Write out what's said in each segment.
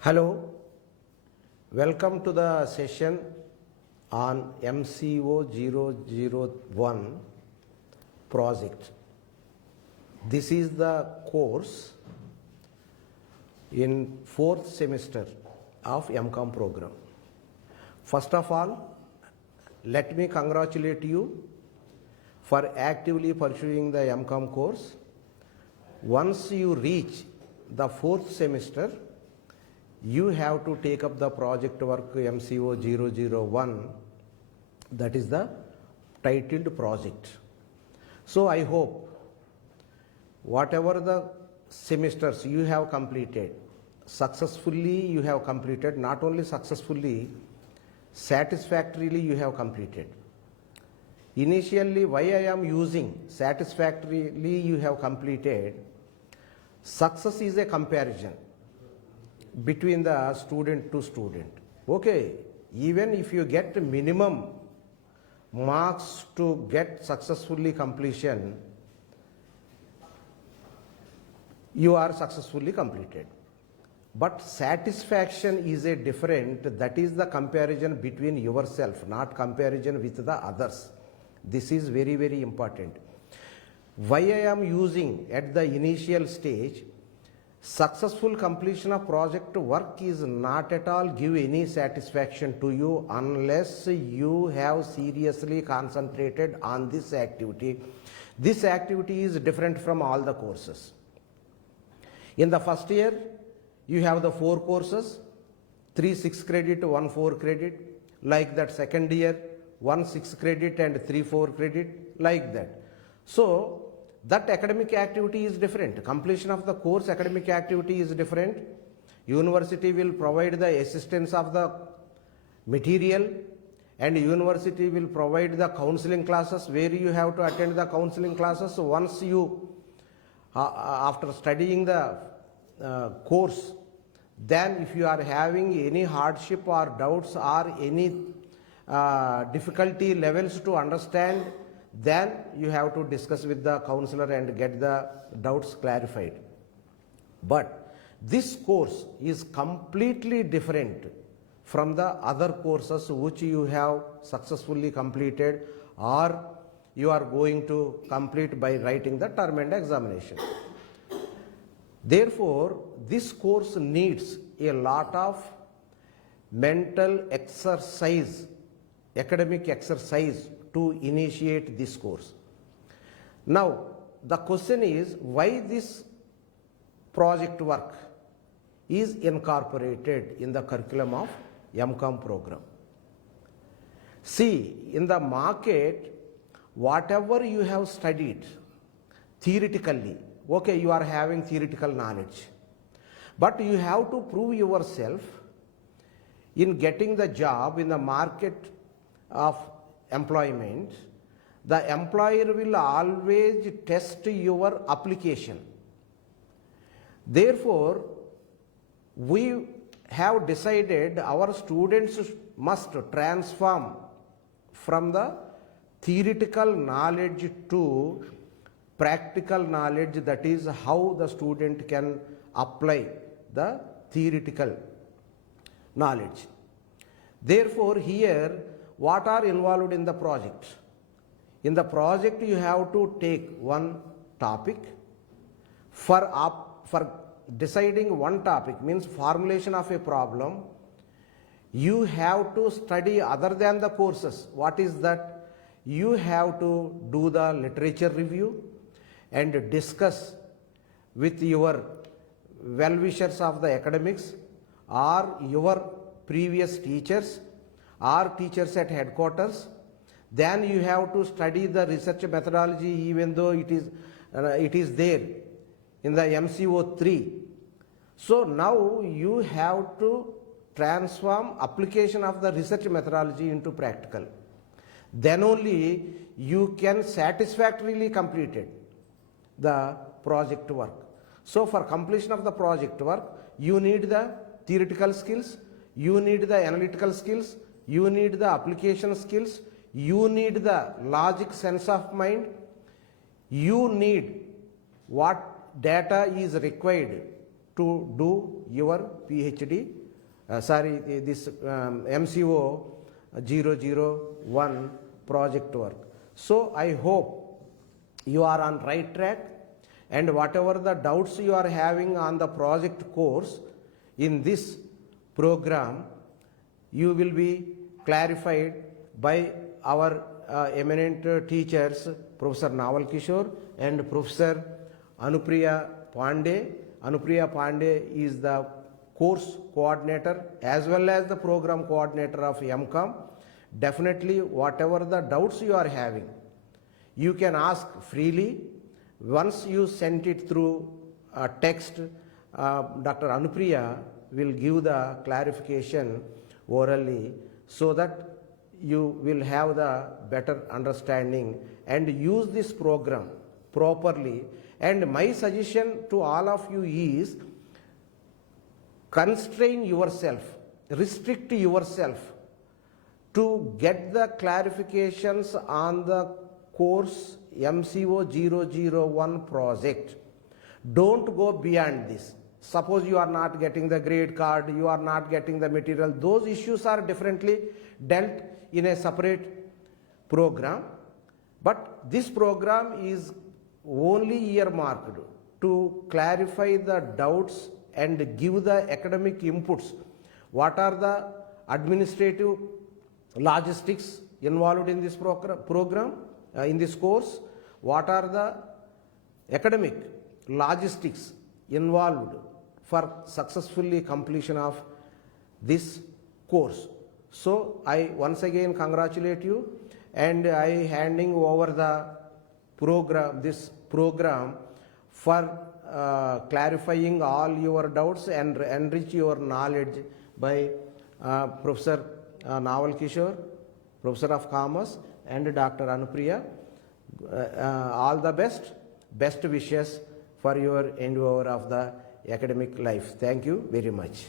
Hello, welcome to the session on MCO 001 project. This is the course in 4th semester of MCom program. First of all, let me congratulate you for actively pursuing the MCom course. Once you reach the 4th semester, you have to take up the project work MCO 001, that is the titled project. So I hope whatever the semesters you have completed, successfully you have completed, not only successfully, satisfactorily you have completed. Initially, why I am using satisfactorily you have completed, success is a comparison between the student to student. Okay, even if you get minimum marks to get successfully completion, you are successfully completed. But satisfaction is a different, that is the comparison between yourself, not comparison with the others. This is very, very important. Why I am using at the initial stage, successful completion of project work is not at all give any satisfaction to you unless you have seriously concentrated on this activity. This activity is different from all the courses. In the first year, you have the 4 courses, 3 6 credit, 1 4 credit. Like that second year, 1 6 credit and 3 4 credit, like that. So that academic activity is different. Completion of the course academic activity is different. University will provide the assistance of the material, and university will provide the counseling classes where you have to attend the counseling classes. So once you, after studying the course, then if you are having any hardship or doubts or any difficulty levels to understand, then you have to discuss with the counselor and get the doubts clarified. But this course is completely different from the other courses which you have successfully completed or you are going to complete by writing the term and examination. Therefore, this course needs a lot of mental exercise, academic exercise to initiate this course. Now, the question is why this project work is incorporated in the curriculum of MCom program. See, in the market, whatever you have studied theoretically, okay, you are having theoretical knowledge, but you have to prove yourself in getting the job in the market of employment. The employer will always test your application. Therefore, we have decided our students must transform from the theoretical knowledge to practical knowledge, that is how the student can apply the theoretical knowledge. Therefore, here what are involved in the project? In the project you have to take one topic. For deciding one topic means formulation of a problem, you have to study other than the courses. What is that? You have to do the literature review and discuss with your well-wishers of the academics or your previous teachers or teachers at headquarters. Then you have to study the research methodology, even though it is there in the MCO 3. So now you have to transform application of the research methodology into practical. Then only you can satisfactorily complete the project work. So for completion of the project work, you need the theoretical skills, you need the analytical skills, you need the application skills, you need the logic sense of mind, you need what data is required to do your PhD, this MCO 001 project work. So I hope you are on right track, and whatever the doubts you are having on the project course in this program, you will be clarified by our eminent teachers, Professor Naval Kishore and Professor Anupriya Pandey. Anupriya Pandey is the course coordinator as well as the program coordinator of MCom. Definitely, whatever the doubts you are having, you can ask freely. Once you send it through a text, Dr. Anupriya will give the clarification orally, so that you will have the better understanding and use this program properly. And my suggestion to all of you is, constrain yourself, restrict yourself to get the clarifications on the course MCO 001 project. Don't go beyond this. Suppose you are not getting the grade card, you are not getting the material, those issues are differently dealt in a separate program. But this program is only earmarked to clarify the doubts and give the academic inputs. What are the administrative logistics involved in this program, in this course? What are the academic logistics involved for successfully completion of this course? So I once again congratulate you, and I handing over the program, this program, for clarifying all your doubts and enrich your knowledge by Professor Naval Kishore, Professor of Commerce, and Dr. Anupriya. All the best wishes for your endeavor of the academic life. Thank you very much.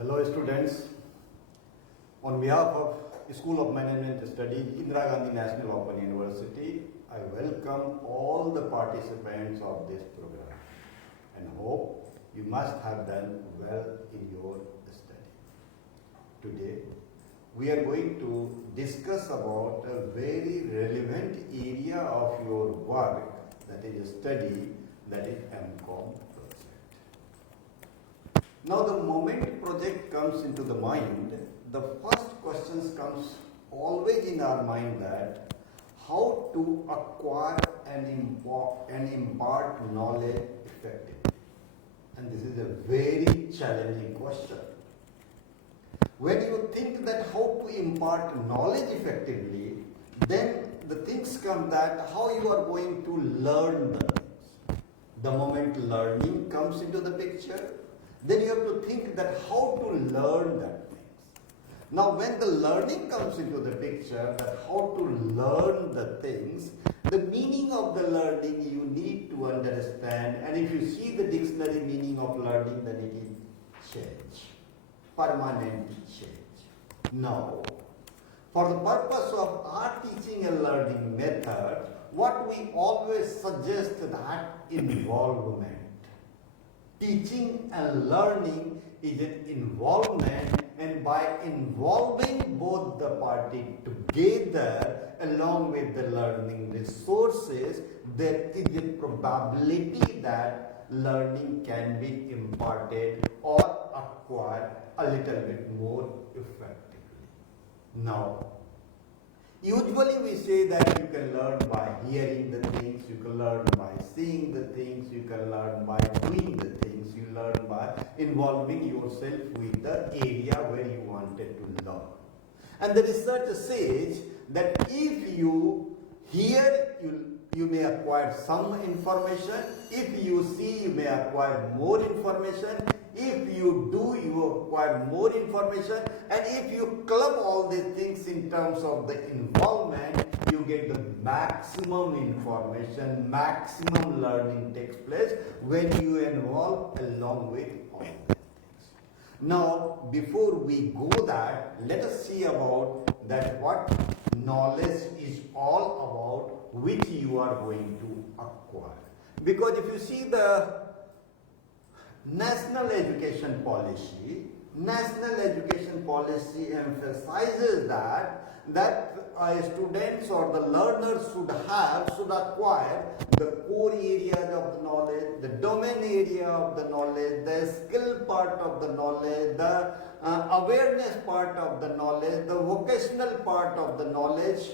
Hello students, on behalf of School of Management Studies, Indira Gandhi National Open University, I welcome all the participants of this program and hope you must have done well in your study. Today, we are going to discuss about a very relevant area of your work, that is a study, that is MCom. Now the moment project comes into the mind, the first questions comes always in our mind, that how to acquire and impart knowledge effectively. And this is a very challenging question. When you think that how to impart knowledge effectively, then the things come that how you are going to learn the things. The moment learning comes into the picture, then you have to think that how to learn that things. Now when the learning comes into the picture, that how to learn the things, the meaning of the learning you need to understand, and if you see the dictionary meaning of learning, then it is change, permanent change. Now, for the purpose of our teaching and learning method, what we always suggest that involvement. Teaching and learning is an involvement and by involving both the party together along with the learning resources, there is a probability that learning can be imparted or acquired a little bit more effectively. Now, usually we say that you can learn by hearing the things, you can learn by seeing the things, you can learn by doing the things, you learn by involving yourself with the area where you wanted to learn. And the research says that if you hear, you may acquire some information, if you see, you may acquire more information, if you do, you acquire more information, and if you club all these things in terms of the involvement, you get the maximum information, maximum learning takes place when you involve along with all these things. Now, before we go that, let us see about that what knowledge is all about, which you are going to acquire. Because if you see the National education policy emphasizes that students or the learners should acquire the core areas of the knowledge, the domain area of the knowledge, the skill part of the knowledge, the awareness part of the knowledge, the vocational part of the knowledge.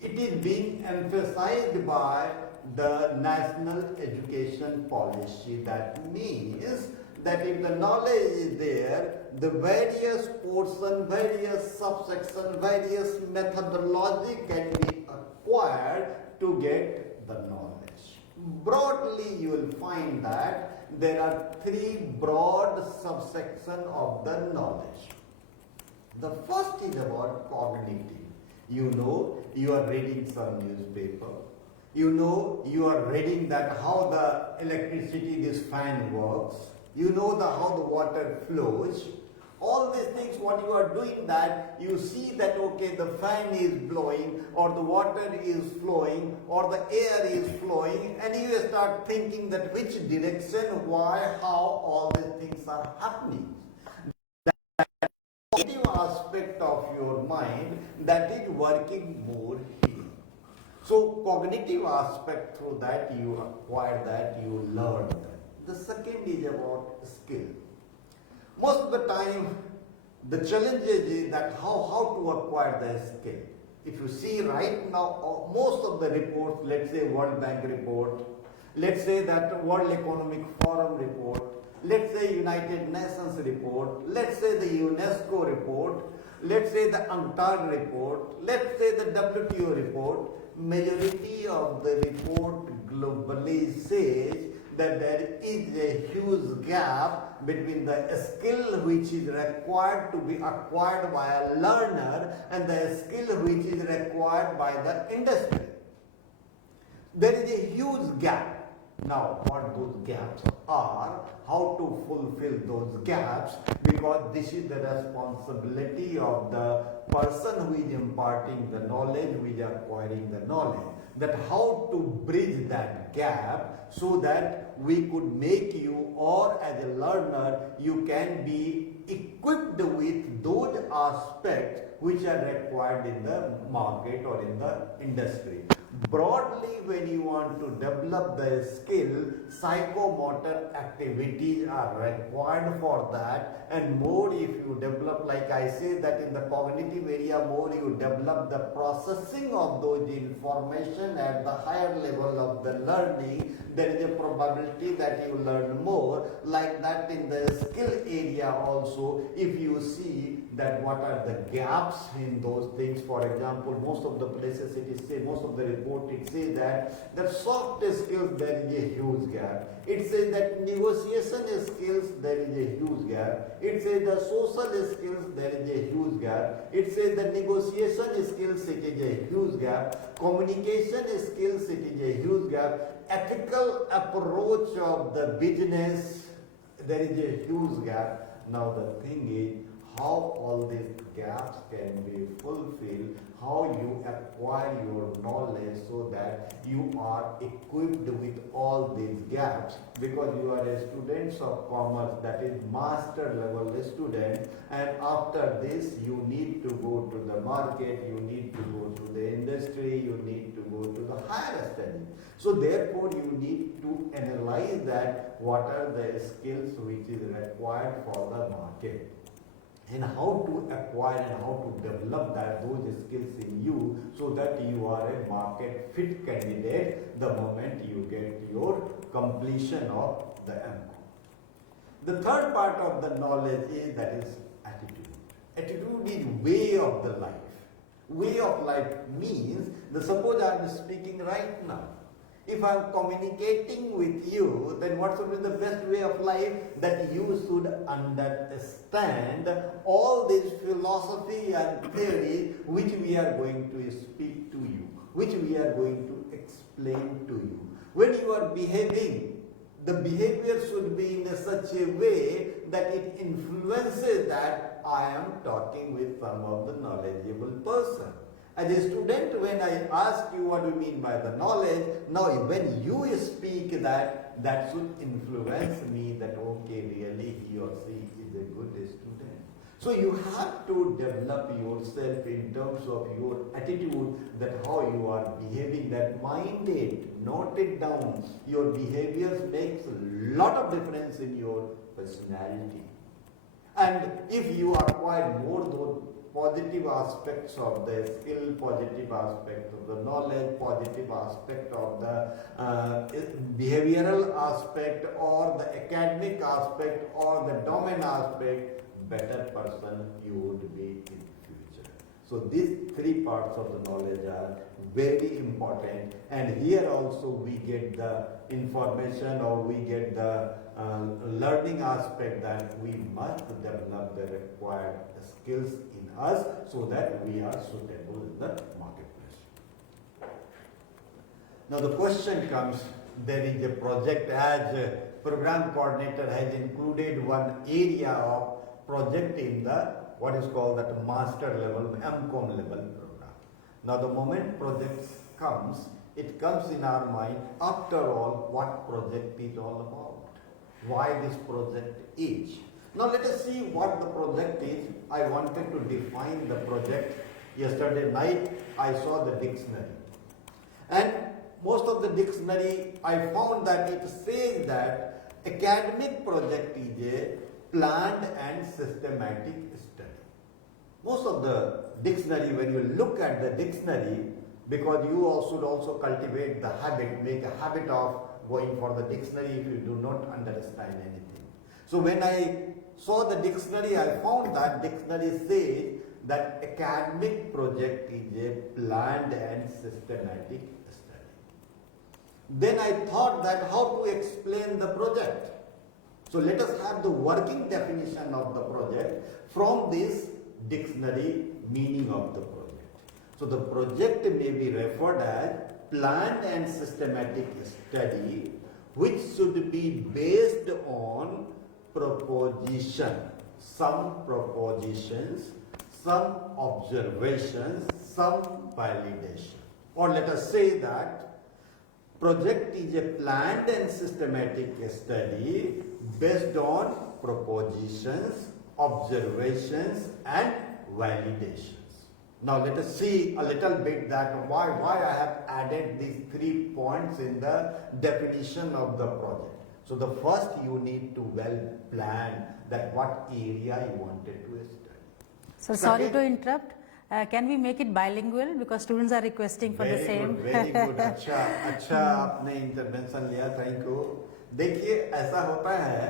It is being emphasized by the national education policy. That means that if the knowledge is there, the various portion, various subsection, various methodology can be acquired to get the knowledge. Broadly, you will find that there are three broad subsections of the knowledge. The first is about cognitive. You know, you are reading some newspaper. You know, you are reading that how the electricity, this fan works. You know how the water flows. All these things, what you are doing, that you see that okay, the fan is blowing or the water is flowing or the air is flowing, and you start thinking that which direction, why, how all these things are happening. Cognitive aspect of your mind that is working more here. So cognitive aspect, through that you acquire that, you learn that. The second is about skill. Most of the time the challenge is that how to acquire the skill. If you see right now, most of the reports, let's say World Bank report, let's say that World Economic Forum report, let's say United Nations report, let's say the UNESCO report, let's say the UNCTAD report, let's say the WTO report, majority of the report globally says that there is a huge gap between the skill which is required to be acquired by a learner and the skill which is required by the industry. There is a huge gap. Now, what those gaps are, how to fulfill those gaps, because this is the responsibility of the person who is imparting the knowledge, who is acquiring the knowledge, that how to bridge that gap so that we could make you, or as a learner, you can be equipped with those aspects which are required in the market or in the industry. Broadly, when you want to develop the skill, psychomotor activities are required for that, and more if you develop, like I say that in the cognitive area, more you develop the processing of those information at the higher level of the learning, there is a probability that you learn more. Like that in the skill area also, if you see that what are the gaps in those things. For example, most of the places it is say, most of the report it says that soft skills there is a huge gap. It says that negotiation skills there is a huge gap. It says the social skills there is a huge gap. It says the negotiation skills it is a huge gap. Communication skills it is a huge gap. Ethical approach of the business there is a huge gap. Now the thing is, how all these gaps can be fulfilled, how you acquire your knowledge so that you are equipped with all these gaps, because you are a student of commerce, that is master level student, and after this you need to go to the market, you need to go to the industry, you need to go to the higher study. So therefore you need to analyze that what are the skills which is required for the market, and how to acquire and how to develop those skills in you so that you are a market fit candidate the moment you get your completion of the MCom. The third part of the knowledge is that is attitude. Attitude is way of the life. Way of life means, suppose I am speaking right now. If I am communicating with you, then what should be the best way of life? That you should understand all this philosophy and theory which we are going to speak to you, which we are going to explain to you. When you are behaving, the behavior should be in such a way that it influences that I am talking with some of the knowledgeable person. As a student, when I ask you what you mean by the knowledge, now when you speak that should influence me that okay, really he or she is a good student. So you have to develop yourself in terms of your attitude, that how you are behaving, that mind it, note it down. Your behaviors makes a lot of difference in your personality. And if you acquire more those positive aspects of the skill, positive aspect of the knowledge, positive aspect of the behavioral aspect or the academic aspect or the domain aspect, better person you would be in future. So these three parts of the knowledge are very important, and here also we get the information or we get the learning aspect that we must develop the required skills in us so that we are suitable in the marketplace. Now the question comes, there is a project, as a program coordinator has included one area of project in the what is called that master level, MCom level program. Now the moment project comes, it comes in our mind, after all, what project is all about, why this project is. Now let us see what the project is. I wanted to define the project. Yesterday night I saw the dictionary, and most of the dictionary I found that it says that academic project is a planned and systematic study. Most of the dictionary, when you look at the dictionary, because you should also cultivate the habit, make a habit of going for the dictionary if you do not understand anything. So when I saw the dictionary, I found that dictionary says that academic project is a planned and systematic study. Then I thought that how to explain the project. So let us have the working definition of the project from this dictionary meaning of the project. So the project may be referred as planned and systematic study which should be based on proposition, some propositions, some observations, some validation. Or let us say that project is a planned and systematic study based on propositions, observations and validations. Now let us see a little bit that why I have added these 3 points in the definition of the project. So the first, you need to well plan that what area you wanted to study. So sorry to interrupt. Can we make it bilingual because students are requesting for the same? Very good. अच्छा आपने intervention लिया, thank you. देखिए ऐसा होता है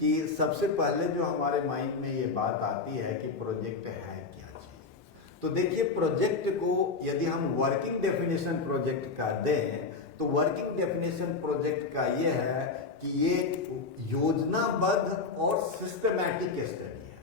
कि सबसे पहले जो हमारे माइंड में ये बात आती है कि प्रोजेक्ट है क्या चीज. तो देखिए प्रोजेक्ट को यदि हम वर्किंग डेफिनेशन प्रोजेक्ट का दें तो वर्किंग डेफिनेशन प्रोजेक्ट का ये है कि ये योजनाबद्ध और सिस्टमैटिक स्टडी है.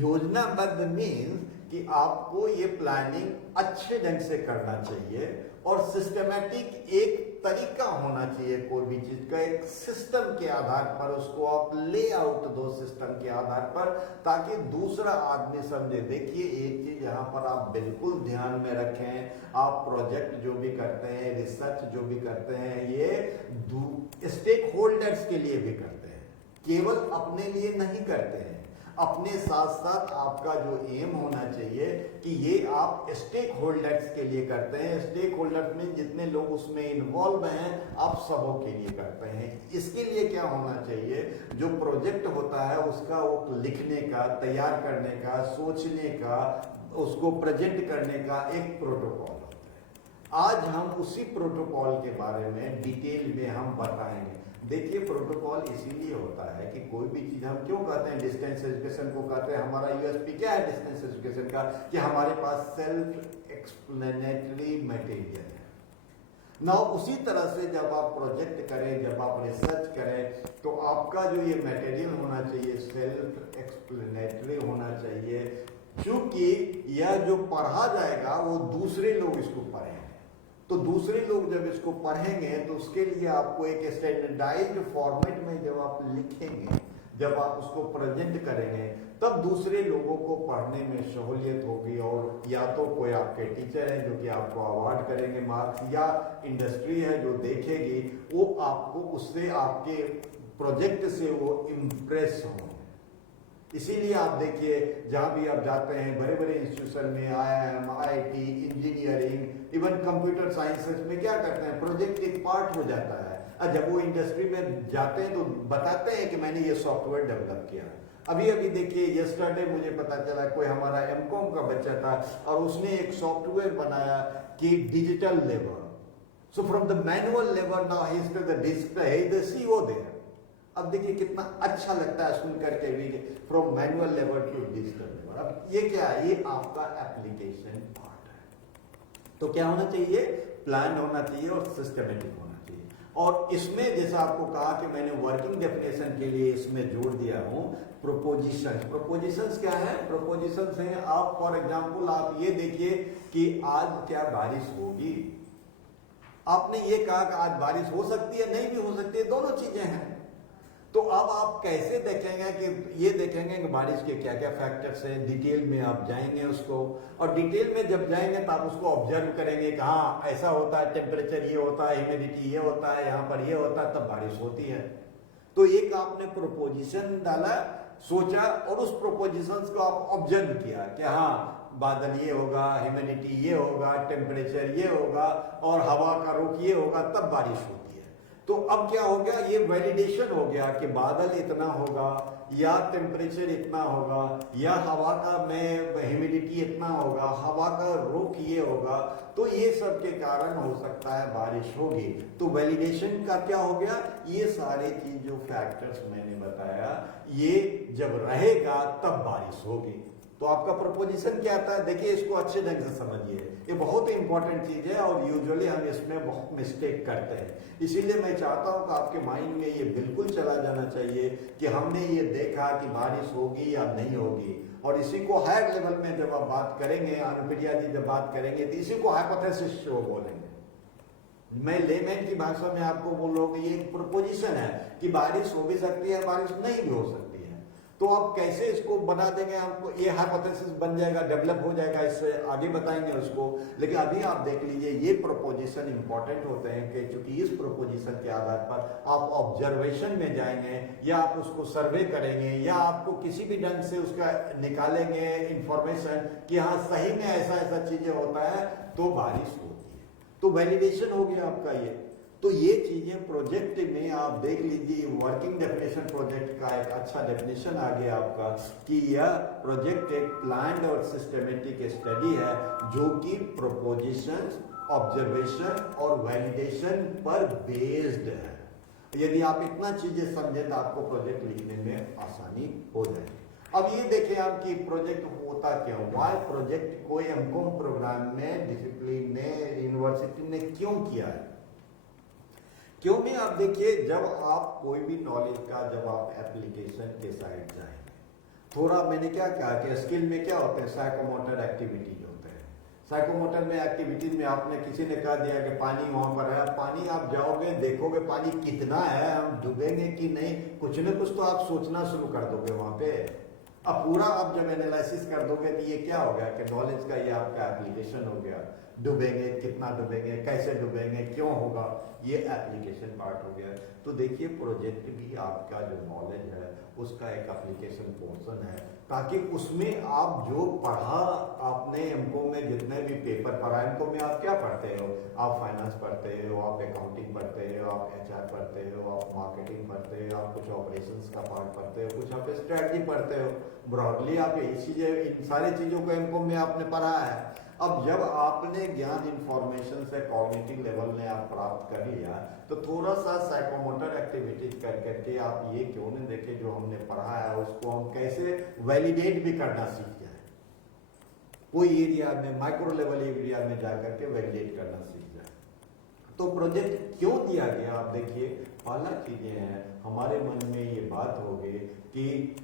योजनाबद्ध मीन्स कि आपको ये प्लानिंग अच्छे ढंग से करना चाहिए और सिस्टमैटिक एक तरीका होना चाहिए कोई भी चीज का, एक सिस्टम के आधार पर उसको आप ले आउट दो, सिस्टम के आधार पर, ताकि दूसरा आदमी समझे। देखिए एक चीज यहाँ पर आप बिल्कुल ध्यान में रखें, आप प्रोजेक्ट जो भी करते हैं, रिसर्च जो भी करते हैं, ये स्टेक होल्डर्स के लिए भी करते हैं, केवल अपने लिए नहीं करते हैं। अपने साथ साथ आपका जो एम होना चाहिए कि ये आप स्टेक होल्डर्स के लिए करते हैं। स्टेक होल्डर्स में जितने लोग उसमें इन्वॉल्व हैं, आप सबों के लिए करते हैं। इसके लिए क्या होना चाहिए, जो प्रोजेक्ट होता है उसका वो लिखने का, तैयार करने का, सोचने का, उसको प्रेजेंट करने का एक प्रोटोकॉल होता है। आज हम उसी प्रोटोकॉल के बारे में डिटेल में हम बताएंगे। देखिए प्रोटोकॉल इसीलिए होता है कि कोई भी चीज, हम क्यों कहते हैं डिस्टेंस एजुकेशन को कहते हैं, हमारा यूएसपी क्या है डिस्टेंस एजुकेशन का, कि हमारे पास सेल्फ एक्सप्लेनेटरी मटेरियल है ना। उसी तरह से जब आप प्रोजेक्ट करें, जब आप रिसर्च करें, तो आपका जो ये मटेरियल होना चाहिए सेल्फ एक्सप्लेनेटरी होना चाहिए, क्योंकि यह जो पढ़ा जाएगा वो दूसरे लोग इसको पढ़ेंगे। तो दूसरे लोग जब इसको पढ़ेंगे तो उसके लिए आपको एक स्टैंडर्डाइज्ड फॉर्मेट में जब आप लिखेंगे, जब आप उसको प्रेजेंट करेंगे, तब दूसरे लोगों को पढ़ने में सहूलियत होगी। और या तो कोई आपके टीचर हैं जो कि आपको अवार्ड करेंगे मार्क्स, या इंडस्ट्री है जो देखेगी, वो आपको उससे, आपके प्रोजेक्ट से वो इम्प्रेस होंगे। इसीलिए आप देखिए जहां भी आप जाते हैं, बड़े बड़े इंस्टीट्यूशन में, IIM, IIT, engineering, even computer sciences में क्या करते हैं, प्रोजेक्ट एक पार्ट हो जाता है। और जब वो इंडस्ट्री में जाते हैं तो बताते हैं कि मैंने ये सॉफ्टवेयर डेवलप किया। अभी अभी देखिए यस्टरडे मुझे पता चला, कोई हमारा MCom का बच्चा था और उसने एक सॉफ्टवेयर बनाया कि digital labour, so from the manual labour now he is to the digital, he is the CEO there. अब देखिए कितना अच्छा लगता है सुन करके भी, from manual level to digital level. अब ये क्या है, ये आपका एप्लीकेशन पार्ट है। तो क्या होना चाहिए, प्लान होना चाहिए और सिस्टमेटिक होना चाहिए। और इसमें जैसा आपको कहा कि मैंने वर्किंग डेफिनेशन के लिए इसमें जोड़ दिया हूं प्रोपोजिशंस। प्रोपोजिशंस क्या है, प्रोपोजिशंस हैं, आप फॉर एग्जांपल आप ये देखिए कि आज क्या बारिश होगी। आपने ये कहा कि आज बारिश हो सकती है, नहीं भी हो सकती है, दोनों चीजें हैं। तो अब आप कैसे देखेंगे कि ये देखेंगे कि बारिश के क्या क्या फैक्टर्स हैं, डिटेल में आप जाएंगे उसको, और डिटेल में जब जाएंगे तो आप उसको ऑब्जर्व करेंगे कि हाँ ऐसा होता है, टेम्परेचर ये होता है, ह्यूमिडिटी ये होता है, यहाँ पर ये होता है, तब बारिश होती है। तो एक आपने प्रोपोजिशन डाला, सोचा, और उस प्रोपोजिशन को आप ऑब्जर्व किया कि हाँ बादल ये होगा, ह्यूमिडिटी ये होगा, टेम्परेचर ये होगा, और हवा का रुख ये होगा, तब बारिश होगी। तो अब क्या हो गया, ये वैलिडेशन हो गया कि बादल इतना होगा, या टेम्परेचर इतना होगा, या हवा का में ह्यूमिडिटी इतना होगा, हवा का रुख ये होगा, तो ये सब के कारण हो सकता है बारिश होगी। तो वैलिडेशन का क्या हो गया, ये सारे चीज जो फैक्टर्स मैंने बताया, ये जब रहेगा तब बारिश होगी। तो आपका प्रपोजिशन क्या आता है, देखिए इसको अच्छे ढंग से समझिए, ये बहुत ही इंपॉर्टेंट चीज है और यूजुअली हम इसमें बहुत मिस्टेक करते हैं। इसीलिए मैं चाहता हूं कि आपके माइंड में ये बिल्कुल चला जाना चाहिए कि हमने ये देखा कि बारिश होगी या नहीं होगी, और इसी को हायर लेवल में जब आप बात करेंगे, अनुप्रिया जी जब बात करेंगे, तो इसी को हाइपोथेसिस बोलेंगे। मैं लेमैन की भाषा में आपको बोल रहा हूं कि ये एक प्रपोजिशन है कि बारिश हो भी सकती है, बारिश नहीं भी हो सकती है। तो आप कैसे इसको बना देंगे, हमको ये हाइपोथेसिस बन जाएगा, डेवलप हो जाएगा, इससे आगे बताएंगे उसको। लेकिन अभी आप देख लीजिए ये प्रोपोजिशन इंपॉर्टेंट होते हैं कि चूंकि इस प्रोपोजिशन के आधार पर आप ऑब्जर्वेशन में जाएंगे, या आप उसको सर्वे करेंगे, या आपको किसी भी ढंग से उसका निकालेंगे इंफॉर्मेशन कि हाँ सही में ऐसा ऐसा चीजें होता है तो बारिश होती है। तो वैलिडेशन हो गया आपका ये। तो ये चीजें प्रोजेक्ट में आप देख लीजिए, वर्किंग डेफिनेशन प्रोजेक्ट का एक अच्छा डेफिनेशन आ गया आपका कि यह प्रोजेक्ट एक प्लान्ड और सिस्टमेटिक स्टडी है जो कि प्रोपोजिशन, ऑब्जर्वेशन और वैलिडेशन पर बेस्ड है। यदि आप इतना चीजें समझे तो आपको प्रोजेक्ट लिखने में आसानी हो जाएगी। अब ये देखें आप कि प्रोजेक्ट होता क्यों, वाई प्रोजेक्ट कोई MCom प्रोग्राम में, डिसिप्लिन ने, यूनिवर्सिटी ने क्यों किया है, क्यों में आप देखिए जब आप कोई भी नॉलेज का, जब आप एप्लीकेशन के साइड जाएंगे, थोड़ा मैंने क्या कहा कि स्किल में क्या होते हैं, साइकोमोटर एक्टिविटीज होते हैं, साइकोमोटर में एक्टिविटीज में आपने किसी ने कह दिया कि पानी वहां पर है, पानी आप जाओगे देखोगे पानी कितना है, हम डूबेंगे कि नहीं, कुछ न कुछ तो आप सोचना शुरू कर दोगे वहां पे। अब पूरा आप जब एनालिसिस कर दोगे तो ये क्या हो गया कि नॉलेज का ये आपका एप्लीकेशन हो गया। डूबेंगे, कितना डूबेंगे, कैसे डूबेंगे, क्यों होगा, ये एप्लीकेशन पार्ट हो गया। तो देखिए प्रोजेक्ट भी आपका जो नॉलेज है उसका एक एप्लीकेशन पोर्शन है, ताकि उसमें आप जो पढ़ा आपने एमकॉम में जितने भी पेपर पढ़ा, एमकॉम में आप क्या पढ़ते हो, आप फाइनेंस पढ़ते हो, आप अकाउंटिंग पढ़ते हो, आप एचआर पढ़ते हो, आप मार्केटिंग पढ़ते हो, आप कुछ ऑपरेशंस का पार्ट पढ़ते हो, कुछ आप स्ट्रेटजी पढ़ते हो, ब्रॉडली आप यही चीजें, इन सारी चीजों को एमकॉम में आपने पढ़ा है। अब जब आपने ज्ञान इंफॉर्मेशन से कॉग्निटिव लेवल में आप प्राप्त कर लिया, तो थोड़ा सा साइकोमोटर एक्टिविटीज कर करके आप ये क्यों नहीं देखे जो हमने पढ़ा है उसको हम कैसे वैलिडेट भी करना सीख जाए, कोई एरिया में माइक्रो लेवल एरिया में जाकर के वैलिडेट करना सीख जाए। तो प्रोजेक्ट क्यों दिया गया, आप देखिए पहला चीजें हैं हमारे मन में ये बात होगी कि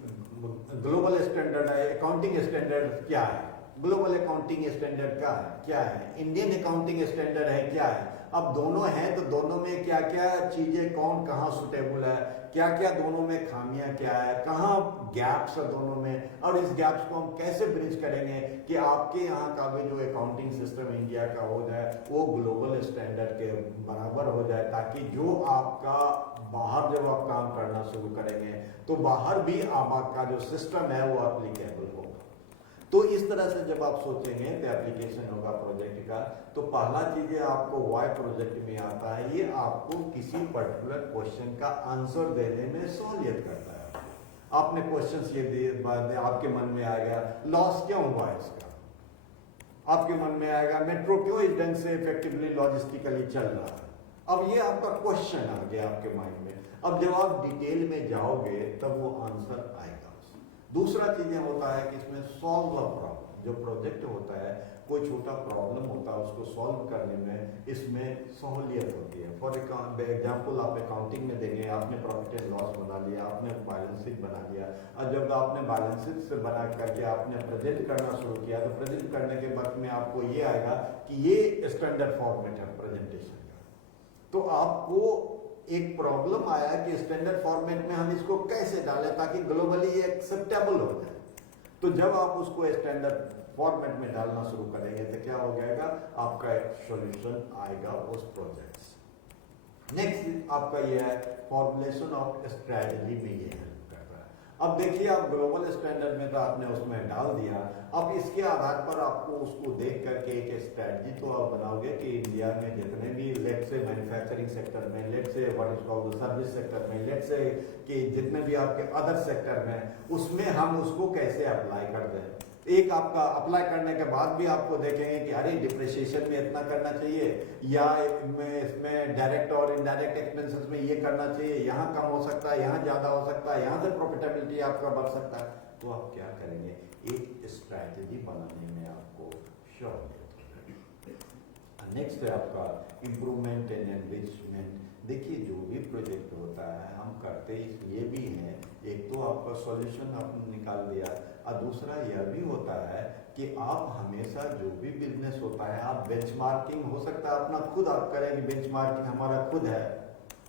ग्लोबल स्टैंडर्ड है, अकाउंटिंग स्टैंडर्ड क्या है, ग्लोबल अकाउंटिंग स्टैंडर्ड क्या है, इंडियन अकाउंटिंग स्टैंडर्ड है क्या है। अब दोनों हैं तो दोनों में क्या क्या चीजें कौन कहाँ सुटेबल है, क्या क्या दोनों में खामियां क्या है, कहाँ गैप्स है दोनों में, और इस गैप्स को हम कैसे ब्रिज करेंगे कि आपके यहाँ का भी जो अकाउंटिंग सिस्टम इंडिया का हो जाए वो ग्लोबल स्टैंडर्ड के बराबर हो जाए, ताकि जो आपका बाहर जब आप काम करना शुरू करेंगे तो बाहर भी आपका जो सिस्टम है वो एप्लीकेबल होगा। तो इस तरह से जब आप सोचेंगे तो एप्लीकेशन होगा प्रोजेक्ट का। तो पहला चीज आपको वाई प्रोजेक्ट में आता है, ये आपको किसी पर्टिकुलर क्वेश्चन का आंसर देने में सहूलियत करता है। आपने क्वेश्चन ये दे, आपके मन में आएगा लॉस क्यों हुआ इसका, आपके मन में आएगा मेट्रो क्यों इस ढंग से इफेक्टिवली लॉजिस्टिकली चल रहा है। अब ये आपका क्वेश्चन आ गया आपके माइंड में। अब जब आप डिटेल में जाओगे तब वो आंसर आएगा। दूसरा चीजें होता है कि इसमें सॉल्व अ प्रॉब्लम, जो प्रोजेक्ट होता है कोई छोटा प्रॉब्लम होता है उसको सॉल्व करने में इसमें सहूलियत होती है। फॉर एग्जाम्पल आप अकाउंटिंग में देंगे, आपने प्रॉफिट एंड लॉस बना लिया, आपने बैलेंस शीट बना लिया, और जब आपने बैलेंस शीट से बना करके आपने प्रेजेंट करना शुरू किया तो प्रेजेंट करने के वक्त में आपको ये आएगा कि ये स्टैंडर्ड फॉर्मेट है प्रेजेंटेशन का। तो आपको एक प्रॉब्लम आया कि स्टैंडर्ड फॉर्मेट में हम इसको कैसे डालें ताकि ग्लोबली एक्सेप्टेबल हो जाए। तो जब आप उसको स्टैंडर्ड फॉर्मेट में डालना शुरू करेंगे तो क्या हो जाएगा, आपका एक सॉल्यूशन आएगा उस प्रोजेक्ट से। नेक्स्ट आपका यह है फॉर्मुलेशन ऑफ स्ट्रेटजी में ये हेल्प कर रहा है। अब देखिए आप ग्लोबल स्टैंडर्ड में तो आपने उसमें डाल दिया, अब इसके आधार पर आपको उसको देख करके एक स्ट्रेटजी तो आप बनाओगे कि इंडिया में जितने भी लेट से मैन्युफैक्चरिंग सेक्टर में, लेट से what is called service sector में, लेट से कि जितने भी आपके अदर सेक्टर में उसमें हम उसको कैसे अप्लाई कर दें। एक आपका अप्लाई करने के बाद भी आपको देखेंगे कि अरे डिप्रिसिएशन में इतना करना चाहिए, या इसमें डायरेक्ट और इनडायरेक्ट एक्सपेंसेस में ये करना चाहिए, यहाँ कम हो सकता है, यहाँ ज्यादा हो सकता है, यहाँ से प्रॉफिटेबिलिटी आपका बढ़ सकता है। तो आप क्या करेंगे, एक स्ट्रैटेजी बनाने में आपको सहूलियत होगी। नेक्स्ट है आपका इम्प्रूवमेंट एंड एनरिचमेंट। देखिए जो भी प्रोजेक्ट होता है हम करते इसलिए भी हैं, एक तो आपका सॉल्यूशन आपने निकाल दिया, और दूसरा यह भी होता है कि आप हमेशा जो भी बिजनेस होता है आप बेंचमार्किंग हो सकता है अपना खुद आप करें कि बेंचमार्किंग हमारा खुद है।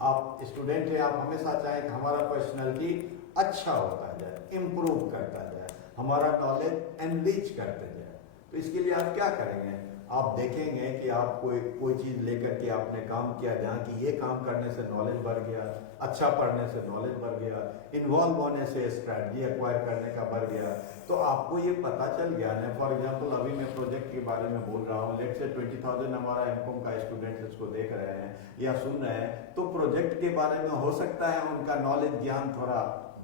आप स्टूडेंट हैं, आप हमेशा चाहें कि हमारा पर्सनैलिटी अच्छा होता जाए, इम्प्रूव करता जाए, हमारा नॉलेज एनरिच करते जाए। तो इसके लिए आप क्या करेंगे, आप देखेंगे कि आप कोई चीज लेकर के आपने काम किया जहाँ की ये काम करने से नॉलेज बढ़ गया, अच्छा पढ़ने से नॉलेज बढ़ गया, इन्वॉल्व होने से स्ट्रैटेजी एक्वायर करने का बढ़ गया, तो आपको ये पता चल गया ना। फॉर एग्जांपल अभी मैं प्रोजेक्ट के बारे में बोल रहा हूँ, लेट से 20,000 हमारा एमकॉम का स्टूडेंट इसको देख रहे हैं या सुन रहे हैं, तो प्रोजेक्ट के बारे में हो सकता है उनका नॉलेज ज्ञान थोड़ा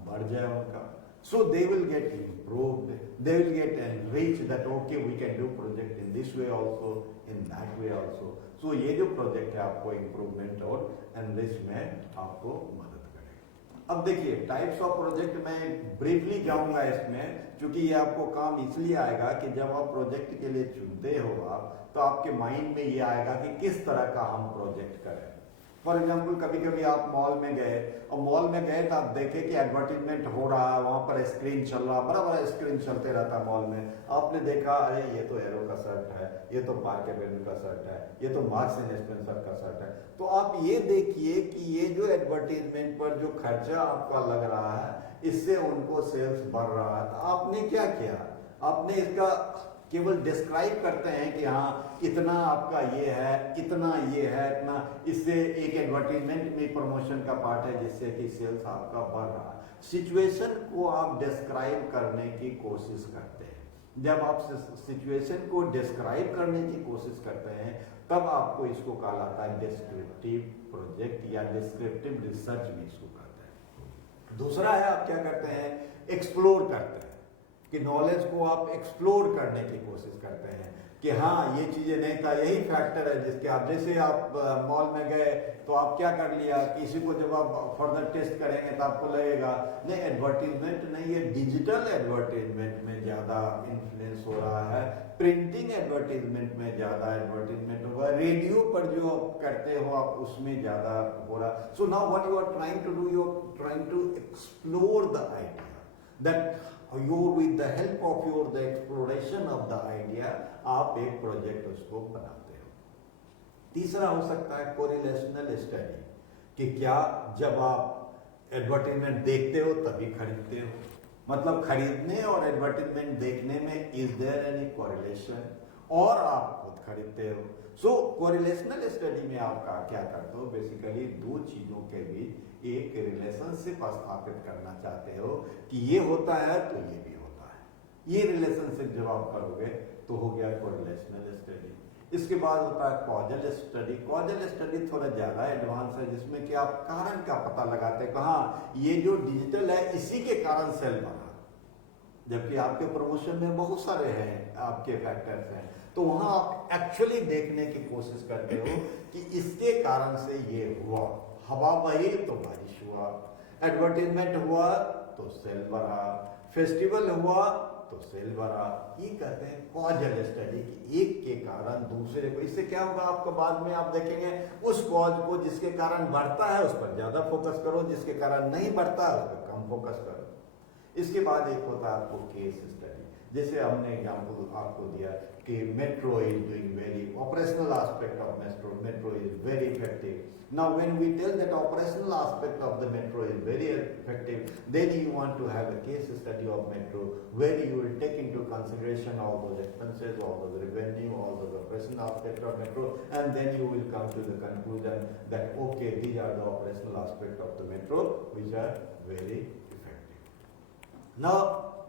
बढ़ जाए उनका। So they will get improved, they will get enriched that okay we can do project in this way also, in that way also. So ये जो प्रोजेक्ट है आपको इम्प्रूवमेंट और एनरिच में आपको मदद करेगा। अब देखिए टाइप्स ऑफ प्रोजेक्ट मैं ब्रीफली जाऊंगा इसमें, क्योंकि ये आपको काम इसलिए आएगा कि जब आप प्रोजेक्ट के लिए चुनते हो आप, तो आपके माइंड में ये आएगा कि किस तरह का हम प्रोजेक्ट करें। फॉर एग्जाम्पल कभी कभी आप मॉल में गए और मॉल में गए तो आप देखे कि एडवर्टीजमेंट हो रहा है, वहां पर स्क्रीन चल रहा, बड़ा बड़ा स्क्रीन चलते रहता है मॉल में। आपने देखा अरे ये तो एरो का शर्ट है, ये तो पार्कर का शर्ट है, ये तो मार्क्स एंड स्पेंसर का शर्ट है। तो आप ये देखिए कि ये जो एडवर्टीजमेंट पर जो खर्चा आपका लग रहा है, इससे उनको सेल्स बढ़ रहा है। तो आपने क्या किया, आपने इसका केवल डिस्क्राइब करते हैं कि हाँ इतना आपका ये है, इतना ये है, इतना, इससे एक एडवर्टीजमेंट में प्रमोशन का पार्ट है जिससे कि सेल्स आपका बढ़ रहा है। सिचुएशन को आप डिस्क्राइब करने की कोशिश करते हैं। जब आप सिचुएशन को डिस्क्राइब करने की कोशिश करते हैं तब आपको इसको कहा जाता है डिस्क्रिप्टिव प्रोजेक्ट या डिस्क्रिप्टिव रिसर्च में इसको कहते हैं। दूसरा है आप क्या करते हैं, एक्सप्लोर करते हैं कि नॉलेज को आप एक्सप्लोर करने की कोशिश करते हैं कि हाँ ये चीजें नहीं था, यही फैक्टर है जिसके आप, जैसे आप मॉल में गए तो आप क्या कर लिया, किसी को जब आप फर्दर टेस्ट करेंगे तो आपको लगेगा नहीं एडवर्टीजमेंट नहीं, ये डिजिटल एडवर्टीजमेंट में ज्यादा इन्फ्लुएंस हो रहा है, प्रिंटिंग एडवर्टीजमेंट में ज्यादा एडवर्टीजमेंट होगा, रेडियो पर जो आप करते हो आप उसमें ज्यादा हो रहा। So now what you are trying to do, you are trying to explore the idea that you with the help of your the exploration of the idea आप एक प्रोजेक्ट उसको बनाते हो। तीसरा हो सकता है कोरिलेशनल स्टडी, कि क्या जब आप एडवर्टीजमेंट देखते हो तभी खरीदते हो, मतलब खरीदने और एडवर्टीजमेंट देखने में इज देयर एनी कोरिलेशन, और आप खुद खरीदते हो। सो कोरिलेशनल स्टडी में आप क्या करते हो, बेसिकली दो चीजों के बीच एक रिलेशनशिप स्थापित करना चाहते हो कि ये होता है तो ये भी होता है। ये रिलेशनशिप जब आप करोगे तो हो गया कोरिलेशनल स्टडी। इसके बाद होता है कॉजल स्टडी। कॉजल स्टडी थोड़ा ज्यादा एडवांस है, जिसमें कि आप कारण का पता लगाते हैं, हाँ ये जो डिजिटल है इसी के कारण सेल बना, जबकि आपके प्रमोशन में बहुत सारे हैं आपके फैक्टर्स हैं। तो वहां आप एक्चुअली देखने की कोशिश करते हो कि इसके कारण से ये हुआ, हवा बही तो बारिश हुआ, एडवर्टीजमेंट हुआ तो सेल बढ़ा, फेस्टिवल हुआ तो सेल बढ़ा। ये कहते हैं कॉजल स्टडी, कि एक के कारण दूसरे को, इससे क्या होगा आपका बाद में आप देखेंगे उस कॉज को जिसके कारण बढ़ता है उस पर ज्यादा फोकस करो, जिसके कारण नहीं बढ़ता है उस पर कम फोकस करो। इसके बाद एक होता है आपको केस स्टडी, जैसे हमने एग्जांपल आपको दिया कि metro is doing very, operational aspect of metro is very effective. Now when we tell that operational aspect of the metro is very effective, then you want to have a case study of metro where you will take into consideration all those expenses, all those revenue, all those operational aspects of metro, and then you will come to the conclusion that okay, these are the operational aspects of the metro which are very effective। Now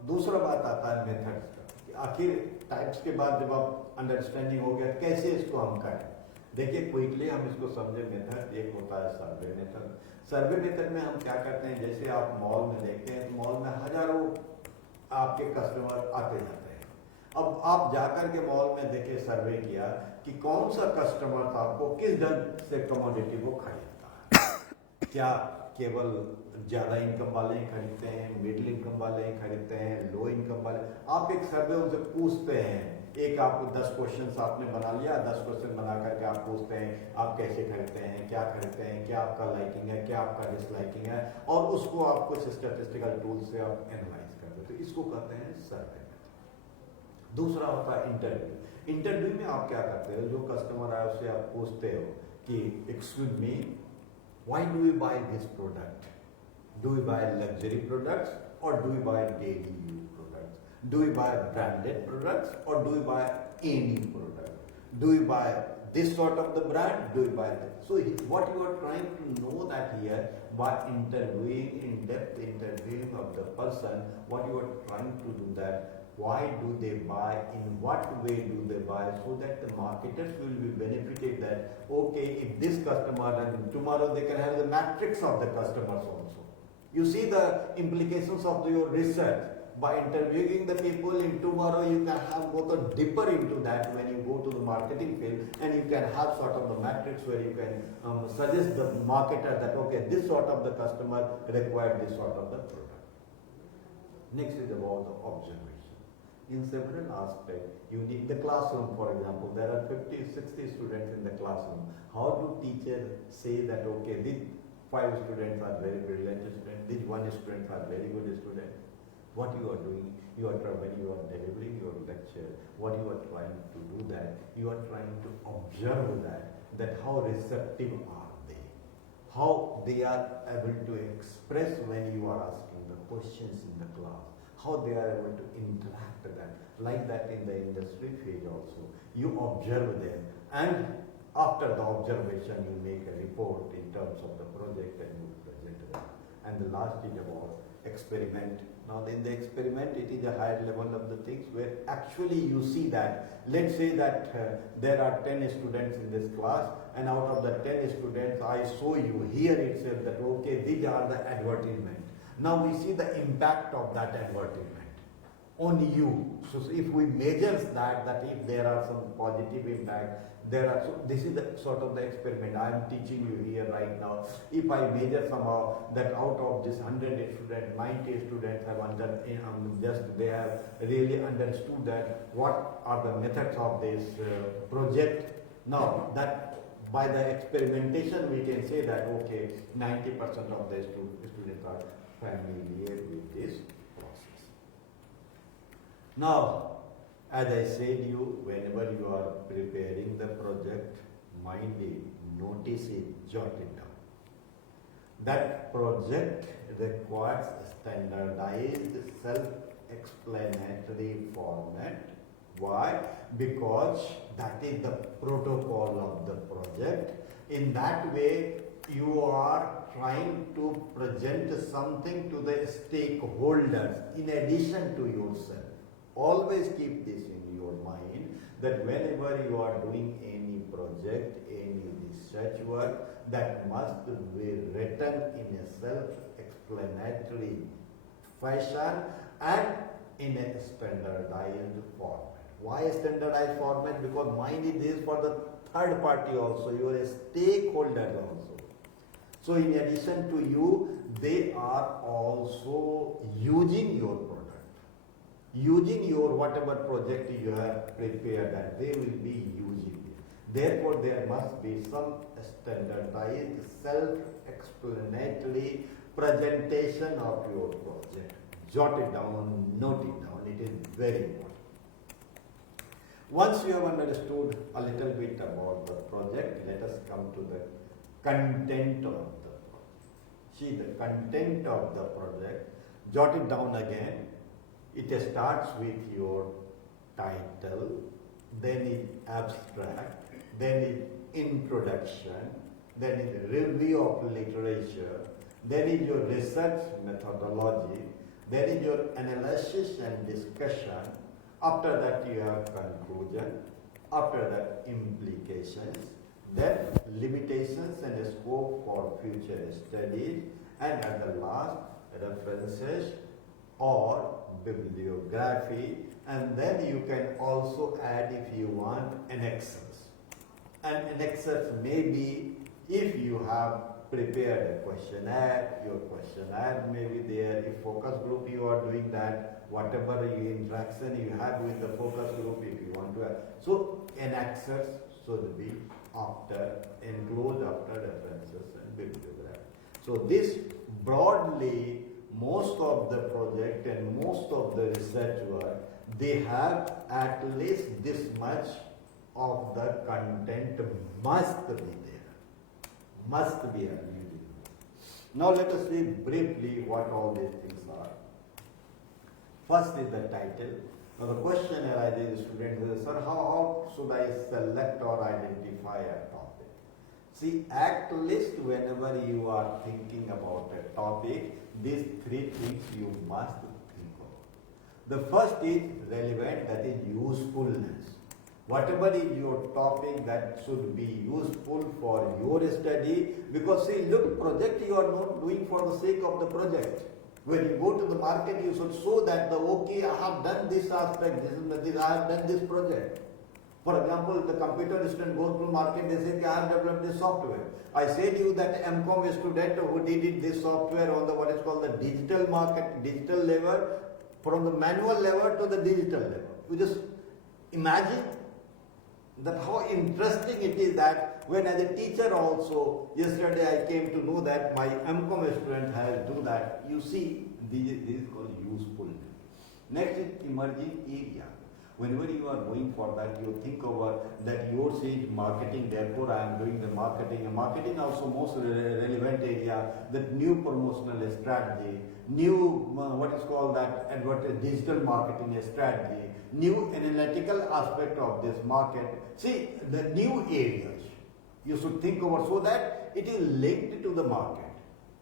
दूसरा बात आता है methods का, कि आखिर types के बाद जब आप अंडरस्टैंडिंग हो गया कैसे इसको हम करें। देखिए क्विकली हम इसको समझे मेथड। एक होता है सर्वे मेथड। सर्वे मेथड में हम क्या करते हैं, जैसे आप मॉल में देखते हैं तो मॉल में हजारों आपके कस्टमर आते जाते हैं। अब आप जाकर के मॉल में देखे सर्वे किया कि कौन सा कस्टमर था आपको किस ढंग से कमोडिटी को खरीदता है, क्या केवल ज्यादा इनकम वाले ही खरीदते हैं, मिडिल इनकम वाले ही खरीदते हैं, लो इनकम वाले। आप एक सर्वे उनसे पूछते हैं, एक आपको 10 क्वेश्चंस आपने बना लिया, 10 क्वेश्चन बना करके आप पूछते हैं आप कैसे खरीदते हैं, क्या खरीदते हैं, क्या आपका लाइकिंग है, क्या आपका डिसलाइकिंग है, और उसको आप कुछ स्टैटिस्टिकल टूल से आप एनालाइज करते हो। तो इसको कहते हैं सर्वे मेथड। दूसरा होता है इंटरव्यू। इंटरव्यू में आप क्या करते हो, जो कस्टमर आए उससे आप पूछते हो कि excuse me, why do we buy this product? Do we buy luxury products or do we buy daily use products? Do we buy branded products or do we buy any product? Do we buy this sort of the brand? Do we buy that? So what you are trying to know that here by interviewing, in-depth interviewing of the person, what you are trying to do that, why do they buy, in what way do they buy, so that the marketers will be benefited that okay, if this customer, and tomorrow they can have the matrix of the customers also. You see the implications of your research by interviewing the people. In tomorrow you can have both a deeper into that when you go to the marketing field, and you can have sort of the matrix where you can suggest the marketer that okay, this sort of the customer require this sort of the product. Next is about the observation. in several aspects. You need the classroom, for example. There are 50, 60 students in the classroom. How do teachers say that, okay, these 5 students are very brilliant students, these 1 student are very good students? What you are doing, when you are delivering your lecture, what you are trying to do that, you are trying to observe that how receptive are they, how they are able to express when you are asking the questions in the class, how they are able to interact with that. Like that in the industry phase also. You observe them, and after the observation you make a report in terms of the project and you present them. And the last is about experiment. Now in the experiment it is a higher level of the things where actually you see that, let's say that there are 10 students in this class, and out of the 10 students I show you here itself that okay, these are the advertisement. Now we see the impact of that advertisement on you. So if we measure that if there are some positive impact, so this is the sort of the experiment I am teaching you here right now. If I measure somehow that out of this 100 students, 90 students have they have really understood that what are the methods of this project. Now that by the experimentation we can say that okay, 90% of the students are familiar with this process. Now, as I said you, whenever you are preparing the project, mind it, notice it, jot it down. That project requires standardized self-explanatory format. Why? Because that is the protocol of the project. In that way, you are trying to present something to the stakeholders in addition to yourself. Always keep this in your mind that whenever you are doing any project, any research work, that must be written in a self-explanatory fashion and in a standardized format. Why a standardized format? Because mind it is for the third party also, you are a stakeholder also. So in addition to you, they are also using your product. Using your whatever project you have prepared, and they will be using it. Therefore, there must be some standardized, self-explanatory presentation of your project. Jot it down, note it down, it is very important. Once you have understood a little bit about the project, let us come to the content of the project. See the content of the project, jot it down again. It starts with your title, then is abstract, then is introduction, then is review of literature, then is your research methodology, then is your analysis and discussion. After that you have conclusion, after that implications, then limitations and scope for future studies, and at the last references or bibliography, and then you can also add, if you want, annexes. And annexes may be, if you have prepared a questionnaire, your questionnaire may be there. If focus group you are doing that, whatever interaction you have with the focus group, if you want to have. So annexes should be enclosed after references and bibliography. So this broadly, most of the project and most of the research work, they have at least this much of the content must be there. Must be available. Now let us see briefly what all these things are. First is the title. Now the question arises, students say, sir, how should I select or identify a topic? See, at least whenever you are thinking about a topic, these 3 things you must think of. The first is relevant, that is usefulness. Whatever is your topic, that should be useful for your study, because see, look, project you are not doing for the sake of the project. When you go to the market, you should show that okay, I have done this aspect, this I have done this project. For example, the computer student goes to market, they say, I have developed this software. I said you that Mcom student who did this software on the what is called the digital market, digital level, from the manual level to the digital level. You just imagine that how interesting it is that when as a teacher also, yesterday I came to know that my MCom student has do that. You see, this is called usefulness. Next is emerging area. Whenever you are going for that, you think over that yours is marketing, therefore I am doing the marketing. And marketing also most relevant area, that new promotional strategy, new what is called that digital marketing strategy, new analytical aspect of this market. See, the new areas you should think over so that it is linked to the market.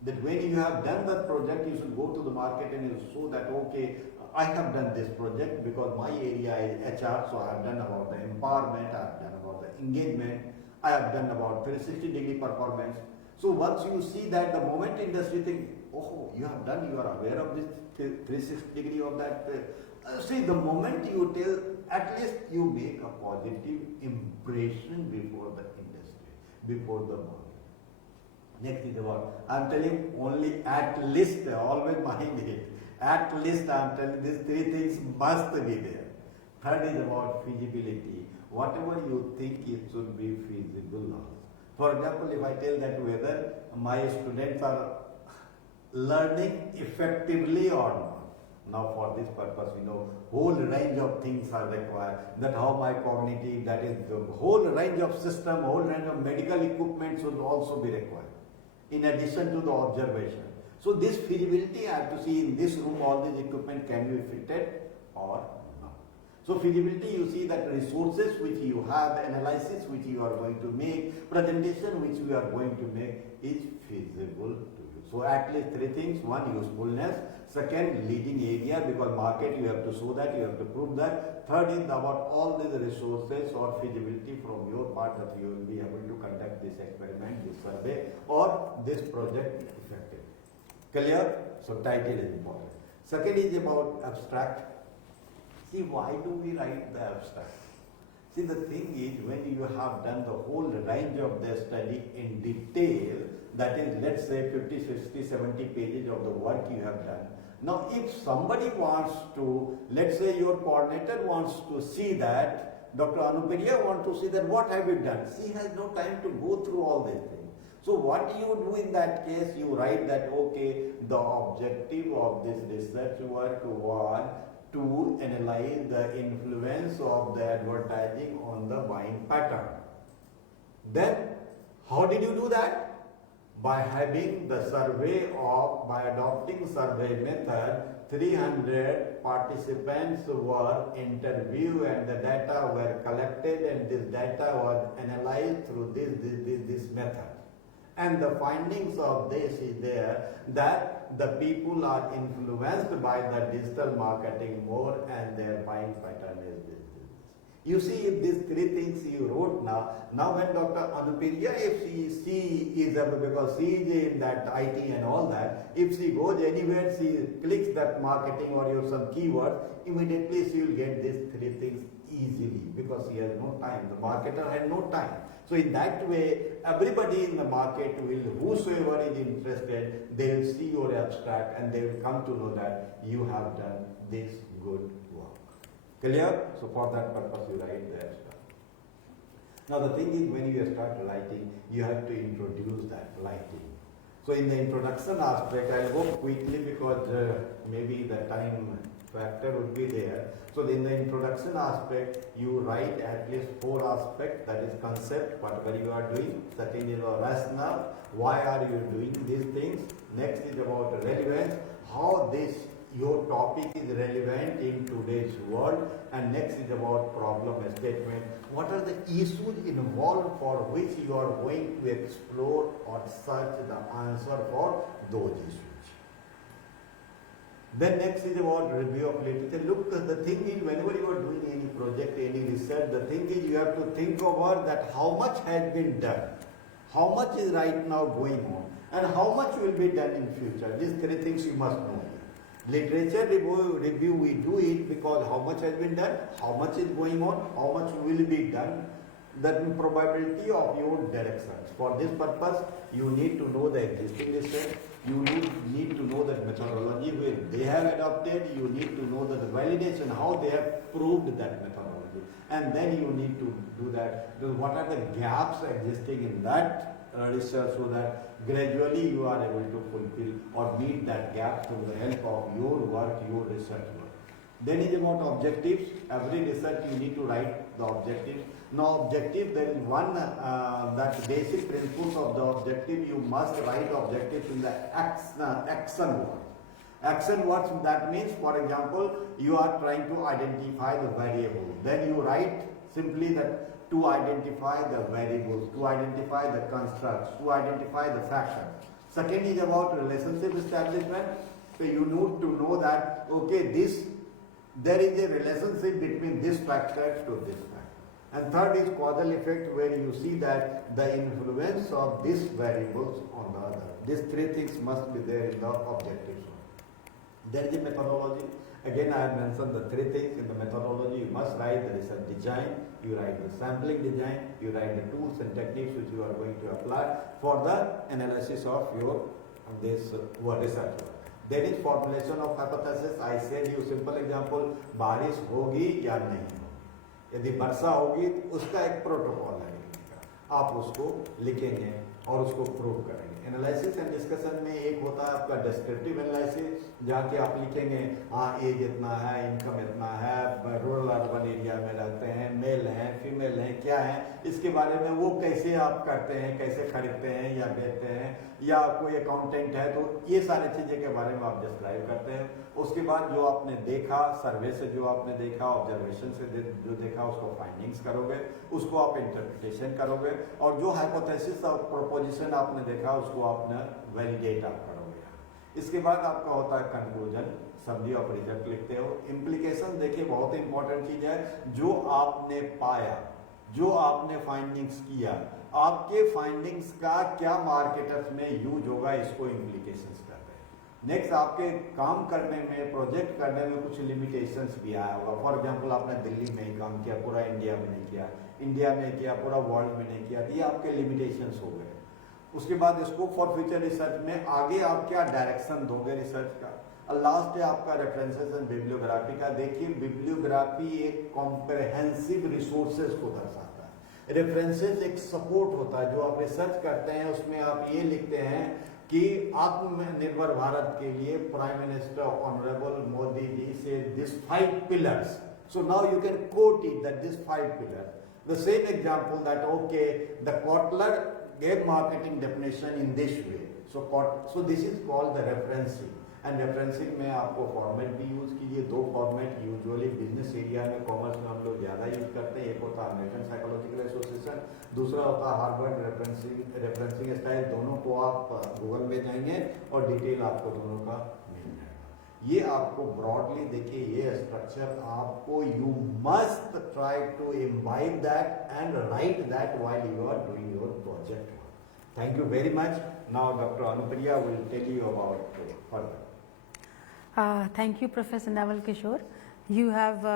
That when you have done that project, you should go to the market and you show that, okay, I have done this project because my area is HR, so I have done about the empowerment, I have done about the engagement, I have done about 360-degree performance. So once you see that, the moment industry think, oh, you have done, you are aware of this 360-degree of that. See, the moment you tell, at least you make a positive impression before the industry, before the market. Next is about, I am telling only at least, always mind it. At least I am telling these three things must be there. Third is about feasibility. Whatever you think it should be feasible. For example, if I tell that whether my students are learning effectively or not. Now for this purpose, we know whole range of things are required. That how my cognitive, that is the whole range of system, whole range of medical equipment should also be required. In addition to the observation. So this feasibility, I have to see in this room all this equipment can be fitted or not. So feasibility, you see that resources which you have, analysis which you are going to make, presentation which you are going to make is feasible to you. So at least three things. One, usefulness. Second, leading area, because market you have to show that, you have to prove that. Third is about all these resources or feasibility from your part that you will be able to conduct this experiment, this survey or this project effectively. Clear? So title is important. Second is about abstract. See, why do we write the abstract? See, the thing is, when you have done the whole range of the study in detail, that is, let's say 50, 60, 70 pages of the work you have done. Now, if somebody wants to, let's say your coordinator wants to see that, Dr. Anupriya wants to see that, what have you done? She has no time to go through all these things. So what you do in that case, you write that, okay, the objective of this research work was to analyze the influence of the advertising on the buying pattern. Then, how did you do that? By having the survey of, by adopting survey method, 300 participants were interviewed and the data were collected and this data was analyzed through this method. And the findings of this is there that the people are influenced by the digital marketing more and their buying pattern is this. You see, if these three things you wrote now when Dr. Anupriya, if she is, because she is in that IT and all that, if she goes anywhere, she clicks that marketing or your some keyword, immediately she will get these three things easily because she has no time. The marketer had no time. So in that way, everybody in the market will, whosoever is interested, they will see your abstract and they will come to know that you have done this good work. Clear? So for that purpose you write the abstract. Now the thing is, when you start writing, you have to introduce that writing. So in the introduction aspect, I'll go quickly because maybe the time factor would be there. So in the introduction aspect, you write at least 4 aspects, that is concept, whatever you are doing. Second is your rationale, why are you doing these things. Next is about relevance, how this your topic is relevant in today's world. And next is about problem statement, what are the issues involved for which you are going to explore or search the answer for those issues. Then next is about review of literature. Look, the thing is, whenever you are doing any project, any research, the thing is you have to think over that how much has been done, how much is right now going on, and how much will be done in future. These three things you must know. Literature review, we do it because how much has been done, how much is going on, how much will be done. the probability of your directions. For this purpose, you need to know the existing research, you need to know the methodology where they have adopted, you need to know the validation, how they have proved that methodology. And then you need to do that. What are the gaps existing in that research so that gradually you are able to fulfill or meet that gap through the help of your work, your research work. Then is about objectives. Every research you need to write the objectives. Now objective, there is one that basic principles of the objective. You must write objectives in the action words. Action words, that means, for example, you are trying to identify the variable. Then you write simply that to identify the variables, to identify the constructs, to identify the factors. Second is about relationship establishment. So you need to know that, okay, there is a relationship between this factor to this factor. And third is causal effect, where you see that the influence of these variables on the other. These three things must be there in the objectives. There is a methodology. Again, I have mentioned the three things in the methodology. You must write the research design, you write the sampling design, you write the tools and techniques which you are going to apply for the analysis of your this research work. Then is formulation of hypothesis. I said you simple example, बारिश होगी या नहीं होगी. यदि वर्षा होगी तो उसका एक प्रोटोकॉल है लिखने का. आप उसको लिखेंगे और उसको प्रूव करेंगे. एनालिसिस एंड डिस्कशन में एक होता है आपका डिस्क्रिप्टिव एनालिसिस, जहाँ के आप लिखेंगे हाँ एज इतना है, इनकम इतना है, रूरल अर्बन एरिया में रहते हैं, मेल हैं, फीमेल हैं, क्या है, इसके बारे में वो कैसे आप करते हैं, कैसे खरीदते हैं या बेचते हैं, या कोई अकाउंटेंट है तो ये सारी चीज़ें के बारे में आप डिस्क्राइब करते हैं. उसके बाद जो आपने देखा, सर्वे से जो आपने देखा, ऑब्जर्वेशन से जो देखा, उसको फाइंडिंग्स करोगे, उसको आप इंटरप्रिटेशन करोगे, और जो हाइपोथेसिस और प्रोपोजिशन आपने देखा उसको आपने वैलिडेट आप करोगे. इसके बाद आपका होता है कंक्लूजन, समरी ऑफ रिजल्ट लिखते हो. इम्प्लीकेशन देखिए बहुत इंपॉर्टेंट चीज है. जो आपने पाया, जो आपने फाइंडिंग्स किया, आपके फाइंडिंग्स का क्या मार्केटर्स में यूज होगा, इसको इम्प्लीकेशंस कहते हैं. नेक्स्ट, आपके काम करने में, प्रोजेक्ट करने में कुछ लिमिटेशंस भी आया होगा. फॉर एग्जांपल आपने दिल्ली में ही काम किया, पूरा इंडिया में नहीं किया, इंडिया में किया, पूरा वर्ल्ड में नहीं किया, तो ये आपके लिमिटेशंस हो गए. उसके बाद स्कोप फॉर फ्यूचर रिसर्च में आगे आप क्या डायरेक्शन दोगे रिसर्च का. और लास्ट है आपका रेफरेंसेस एंड बिब्लियोग्राफी का. देखिए बिब्लियोग्राफी एक कॉम्प्रहेंसिव रिसोर्सेज को दर्शाता है. रेफरेंसेस एक सपोर्ट होता है. जो आप रिसर्च करते हैं उसमें आप ये लिखते हैं कि आत्मनिर्भर भारत के लिए prime minister honourable Modi ji से this 5 pillars. So now you can quote it that this 5 pillars. The same example that okay, the Kotler gave marketing definition in this way. So this is called the referencing. And referencing में आपको format भी use कीजिए. 2 format usually business area में, commerce में हम लोग ज़्यादा use करते हैं. एक होता है अमेरिकन साइकोलॉजिकल एसोसिएशन, दूसरा होता है हार्वर्ड रेफरेंसिंग स्टाइल. दोनों को आप गूगल में जाएंगे और डिटेल आपको दोनों का मिल जाएगा. ये आपको ब्रॉडली देखिए, ये स्ट्रक्चर आपको, you must try to imbibe that and write that while you are doing your project. Thank you very much. Now Dr. Anupriya will tell you about further. Thank you, Professor Naval Kishore. You have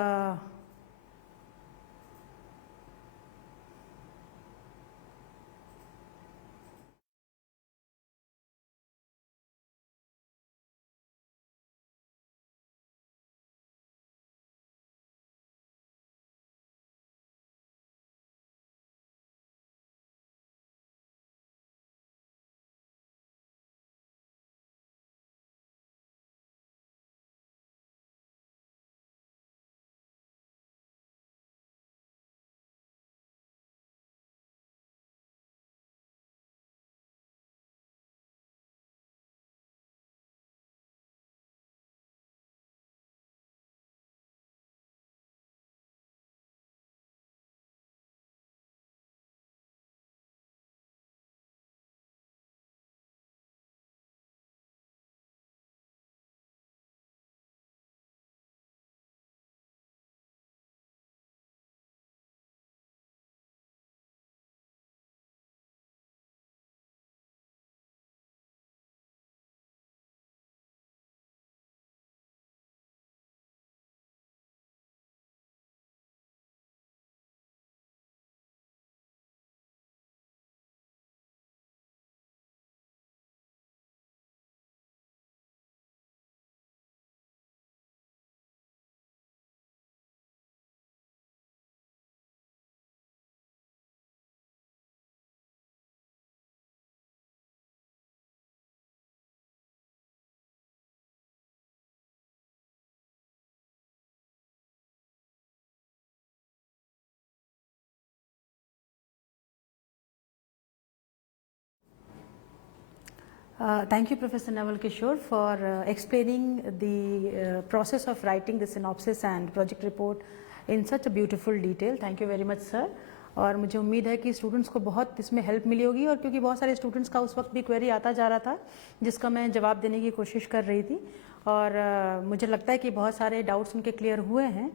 Thank you, Professor Naval Kishore, for explaining the process of writing the synopsis and project report in such a beautiful detail. Thank you very much, sir. और मुझे उम्मीद है कि students को बहुत इसमें help मिली होगी, और क्योंकि बहुत सारे स्टूडेंट्स का उस वक्त भी क्वेरी आता जा रहा था जिसका मैं जवाब देने की कोशिश कर रही थी, और मुझे लगता है कि बहुत सारे डाउट्स उनके क्लियर हुए हैं।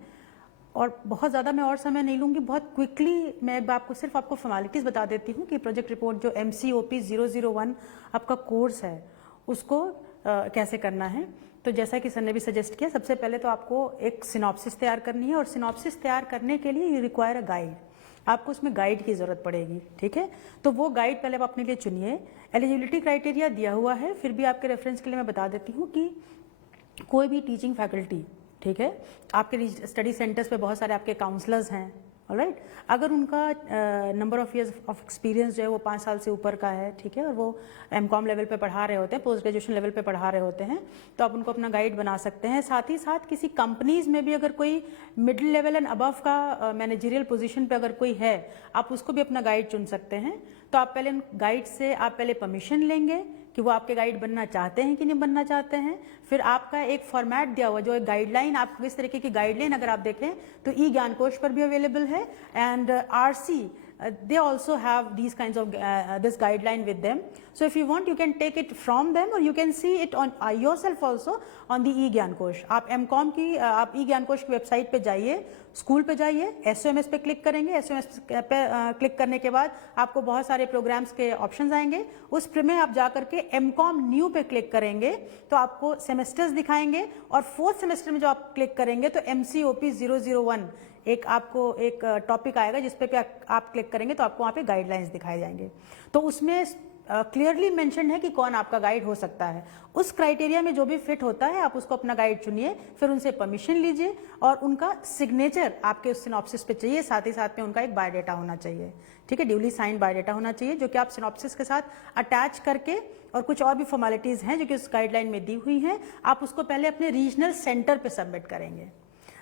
और बहुत ज़्यादा मैं और समय नहीं लूँगी, बहुत क्विकली मैं आपको फॉर्मेलिटीज़ बता देती हूँ कि प्रोजेक्ट रिपोर्ट जो MCOP 001 आपका कोर्स है उसको कैसे करना है। तो जैसा कि सर ने भी सजेस्ट किया, सबसे पहले तो आपको एक सिनॉप्सिस तैयार करनी है, और सिनॉप्सिस तैयार करने के लिए यू रिक्वायर अ गाइड। आपको उसमें गाइड की ज़रूरत पड़ेगी, ठीक है। तो वो गाइड पहले आप अपने लिए चुनिए। एलिजिबिलिटी क्राइटेरिया दिया हुआ है, फिर भी आपके रेफरेंस के लिए मैं बता देती हूँ कि कोई भी टीचिंग फैकल्टी, ठीक है, आपके स्टडी सेंटर्स पे बहुत सारे आपके काउंसलर्स हैं, ऑलराइट। अगर उनका number of years of experience जो है वो 5 साल से ऊपर का है, ठीक है, और वो MCOM लेवल पे पढ़ा रहे होते हैं, पोस्ट ग्रेजुएशन लेवल पे पढ़ा रहे होते हैं, तो आप उनको अपना गाइड बना सकते हैं। साथ ही साथ किसी कंपनीज में भी अगर कोई मिडिल लेवल एंड अबव का मैनेजरियल पोजीशन पे अगर कोई है, आप उसको भी अपना गाइड चुन सकते हैं। तो आप पहले गाइड से आप पहले परमिशन लेंगे कि वो आपके गाइड बनना चाहते हैं कि नहीं बनना चाहते हैं। फिर आपका एक फॉर्मेट दिया हुआ जो एक गाइडलाइन, आपको इस तरीके की गाइडलाइन अगर आप देखें तो ज्ञान कोश पर भी अवेलेबल है, and RC they also have these kinds of this guideline with them. So if you want, you can take it from them, or you can see it on yourself also on the ज्ञान कोश। आप MCOM की आप ज्ञान कोश की website पे जाइए, स्कूल पे जाइए, SOMS पे क्लिक करेंगे। SOMS पे क्लिक करने के बाद आपको बहुत सारे प्रोग्राम्स के ऑप्शंस आएंगे, उस में आप जा करके MCOM न्यू पे क्लिक करेंगे तो आपको सेमेस्टर्स दिखाएंगे, और 4th सेमेस्टर में जो आप क्लिक करेंगे तो MCOP 001 एक आपको एक टॉपिक आएगा जिस पे आप क्लिक करेंगे तो आपको वहाँ पे गाइडलाइंस दिखाए जाएंगे। तो उसमें क्लियरली मेंशन है कि कौन आपका गाइड हो सकता है। उस क्राइटेरिया में जो भी फिट होता है आप उसको अपना गाइड चुनिए, फिर उनसे परमिशन लीजिए, और उनका सिग्नेचर आपके उस सिनॉप्सिस पे चाहिए। साथ ही साथ में उनका एक बायोडाटा होना चाहिए, ठीक है, ड्यूली साइंड बायोडाटा होना चाहिए, जो कि आप सिनॉप्सिस के साथ अटैच करके, और कुछ और भी फॉर्मेलिटीज़ हैं जो कि उस गाइडलाइन में दी हुई हैं, आप उसको पहले अपने रीजनल सेंटर पर सबमिट करेंगे।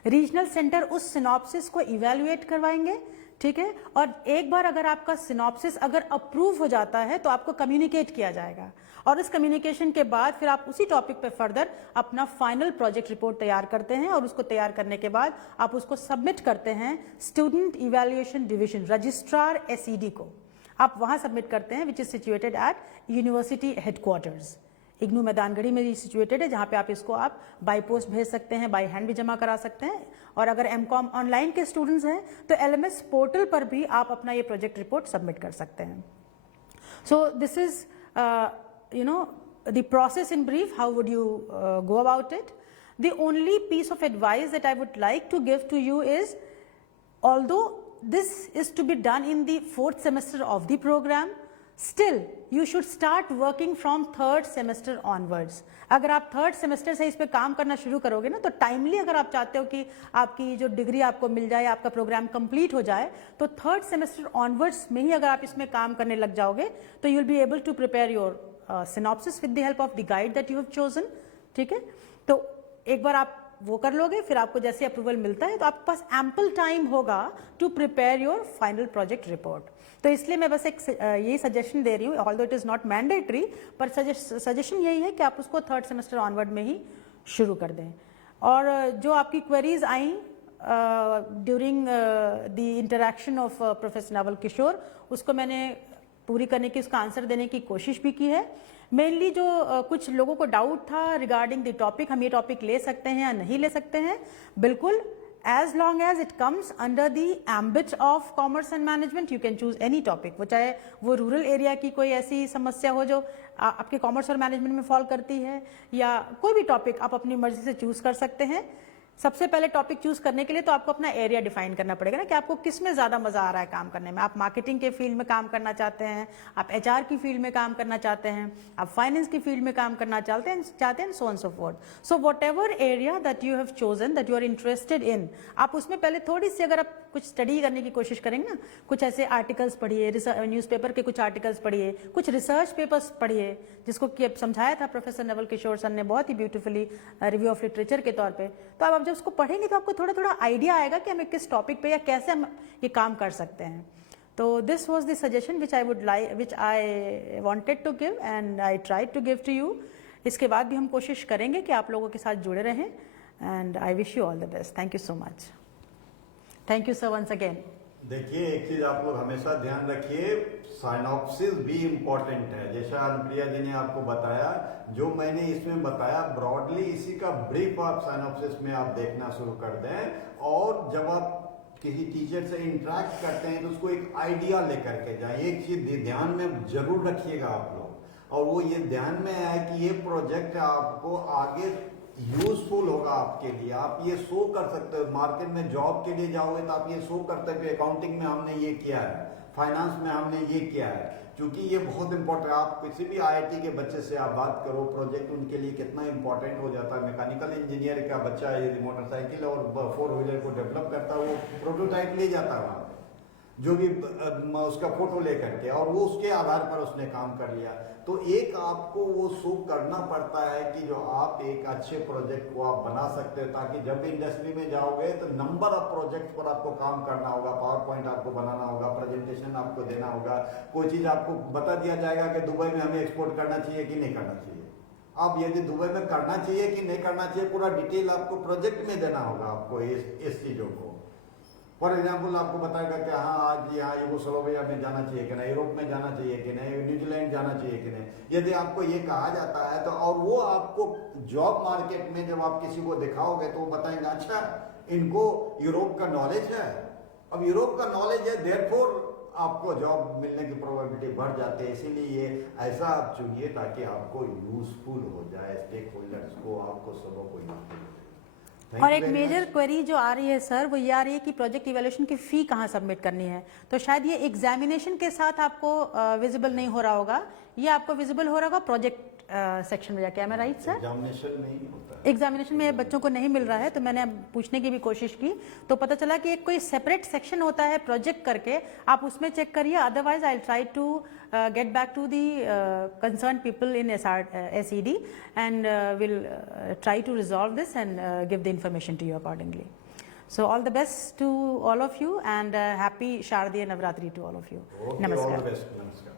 रीजनल सेंटर उस सिनॉप्सिस को इवैल्यूएट करवाएंगे, ठीक है, और एक बार अगर आपका सिनॉप्सिस अगर अप्रूव हो जाता है तो आपको कम्युनिकेट किया जाएगा, और इस कम्युनिकेशन के बाद फिर आप उसी टॉपिक पे फर्दर अपना फाइनल प्रोजेक्ट रिपोर्ट तैयार करते हैं, और उसको तैयार करने के बाद आप उसको सबमिट करते हैं student evaluation division, registrar SED को आप वहां सबमिट करते हैं, which is situated at university headquarters. IGNOU Maidangarhi में सिचुएटेड है, जहाँ पे आप इसको आप बाई पोस्ट भेज सकते हैं, बाई हैंड भी जमा करा सकते हैं, और अगर MCOM ऑनलाइन के स्टूडेंट्स हैं तो LMS पोर्टल पर भी आप अपना ये प्रोजेक्ट रिपोर्ट सबमिट कर सकते हैं। So this is the process in brief, how would you go about it. The only piece of advice that I would like to give to you is, although this is to be done in the 4th semester of the program, still you should start working from 3rd semester onwards. अगर आप 3rd semester से इस पे काम करना शुरू करोगे ना, तो टाइमली अगर आप चाहते हो कि आपकी जो डिग्री आपको मिल जाए, आपका प्रोग्राम कंप्लीट हो जाए, तो 3rd सेमेस्टर ऑनवर्ड्स में ही अगर आप इसमें काम करने लग जाओगे तो you will be able to prepare your synopsis with the help of the guide that you have chosen, ठीक है। तो एक बार आप वो कर लोगे, फिर आपको जैसे अप्रूवल मिलता है तो आपके पास एम्पल टाइम होगा to prepare your final project report. तो इसलिए मैं बस एक यही सजेशन दे रही हूँ, although it is not mandatory, पर सजेशन यही है कि आप उसको 3rd सेमेस्टर ऑनवर्ड में ही शुरू कर दें। और जो आपकी क्वेरीज आई during the interaction of professor Naval Kishore, उसको मैंने पूरी करने की, उसका आंसर देने की कोशिश भी की है। मेनली जो कुछ लोगों को डाउट था रिगार्डिंग द टॉपिक, हम ये टॉपिक ले सकते हैं या नहीं ले सकते हैं, बिल्कुल, as long as it comes under the ambit of commerce and management, you can choose any topic, वो चाहे वो रूरल एरिया की कोई ऐसी समस्या हो जो आपके कॉमर्स और मैनेजमेंट में फॉल करती है, या कोई भी टॉपिक आप अपनी मर्जी से चूज कर सकते हैं। सबसे पहले टॉपिक चूज करने के लिए तो आपको अपना एरिया डिफाइन करना पड़ेगा ना, कि आपको किस में ज्यादा मजा आ रहा है काम करने में। आप मार्केटिंग के फील्ड में काम करना चाहते हैं, आप HR की फील्ड में काम करना चाहते हैं, आप फाइनेंस की फील्ड में काम करना चाहते हैं, so on so forth. So whatever area that you have chosen, that you are interested in, आप उसमें पहले थोड़ी सी अगर आप कुछ स्टडी करने की कोशिश करेंगे ना, कुछ ऐसे आर्टिकल्स पढ़िए, न्यूज़पेपर के कुछ आर्टिकल्स पढ़िए, कुछ रिसर्च पेपर्स पढ़िए, जिसको कि समझाया था प्रोफेसर नवल किशोर सर ने बहुत ही ब्यूटीफुली रिव्यू ऑफ लिटरेचर के तौर पे। तो अब जब उसको पढ़ेंगे तो आपको थोड़ा थोड़ा आइडिया आएगा कि हमें किस टॉपिक पे या कैसे हम ये काम कर सकते हैं। So this was the suggestion which I wanted to give and I tried to give to you. इसके बाद भी हम कोशिश करेंगे कि आप लोगों के साथ जुड़े रहें and I wish you all the best. Thank you so much. Thank you sir once again. देखिए एक चीज आप लोग हमेशा ध्यान रखिए, साइनॉप्सिस भी इम्पोर्टेंट है। जैसा अनुप्रिया जी ने आपको बताया, जो मैंने इसमें बताया ब्रॉडली इसी का ब्रीफ आप साइनॉप्सिस में आप देखना शुरू कर दें, और जब आप किसी टीचर से इंटरेक्ट करते हैं तो उसको एक आइडिया लेकर के जाए। एक चीज ध्यान में जरूर रखिएगा आप लोग, और वो ये ध्यान में है कि ये प्रोजेक्ट आपको आगे यूजफुल होगा आपके लिए। आप ये शो कर सकते हो, मार्केट में जॉब के लिए जाओगे तो आप ये शो करते हो कि अकाउंटिंग में हमने ये किया है, फाइनेंस में हमने ये किया है, क्योंकि ये बहुत इंपॉर्टेंट है। आप किसी भी आईआईटी के बच्चे से आप बात करो, प्रोजेक्ट उनके लिए कितना इंपॉर्टेंट हो जाता है। मैकेनिकल इंजीनियर का बच्चा यदि मोटरसाइकिल और 4 व्हीलर को डेवलप करता है, वो प्रोटोटाइप ले जाता है वहाँ, जो भी उसका फोटो लेकर के, और वो उसके आधार पर उसने काम कर लिया। तो एक आपको वो शो करना पड़ता है कि जो आप एक अच्छे प्रोजेक्ट को आप बना सकते हो, ताकि जब भी इंडस्ट्री में जाओगे तो नंबर ऑफ प्रोजेक्ट पर आपको काम करना होगा, पावर पॉइंट आपको बनाना होगा, प्रेजेंटेशन आपको देना होगा, कोई चीज आपको बता दिया जाएगा कि दुबई में हमें एक्सपोर्ट करना चाहिए कि नहीं करना चाहिए। अब यदि दुबई में करना चाहिए कि नहीं करना चाहिए, पूरा डिटेल आपको प्रोजेक्ट में देना होगा आपको इस चीजों को। फॉर एग्जाम्पल आपको बताएगा कि हाँ आज यहाँ यूगोस्लाविया में जाना चाहिए कि नहीं, यूरोप में जाना चाहिए कि नहीं, न्यूजीलैंड जाना चाहिए कि नहीं। यदि आपको ये कहा जाता है तो, और वो आपको जॉब मार्केट में जब आप किसी को दिखाओगे तो वो बताएंगे अच्छा इनको यूरोप का नॉलेज है। अब यूरोप का नॉलेज है, देयरफॉर आपको जॉब मिलने की प्रोबेबिलिटी बढ़ जाती है। इसीलिए ये ऐसा आप चुनिए ताकि आपको यूजफुल हो जाए, स्टेक होल्डर्स को, आपको सबों को यूजफुल हो। और एक मेजर क्वेरी जो आ रही है सर, वो ये आ रही है कि प्रोजेक्ट इवैल्यूएशन की फी कहाँ सबमिट करनी है। तो शायद ये एग्जामिनेशन के साथ आपको विजिबल नहीं हो रहा होगा, ये आपको विजिबल हो रहा होगा प्रोजेक्ट सेक्शन में जाके। मैं राइट सर? एग्जामिनेशन नहीं होता है, एग्जामिनेशन में बच्चों को नहीं मिल रहा है, तो मैंने अब पूछने की भी कोशिश की तो पता चला कि एक कोई सेपरेट सेक्शन होता है प्रोजेक्ट करके, आप उसमें चेक करिए। Otherwise I try to get back to the concerned people in SED and will try to resolve this and give the information to you accordingly. So all the best to all of you and happy Shardiya Navratri to all of you. Okay, Namaskar. all the best. Namaskar.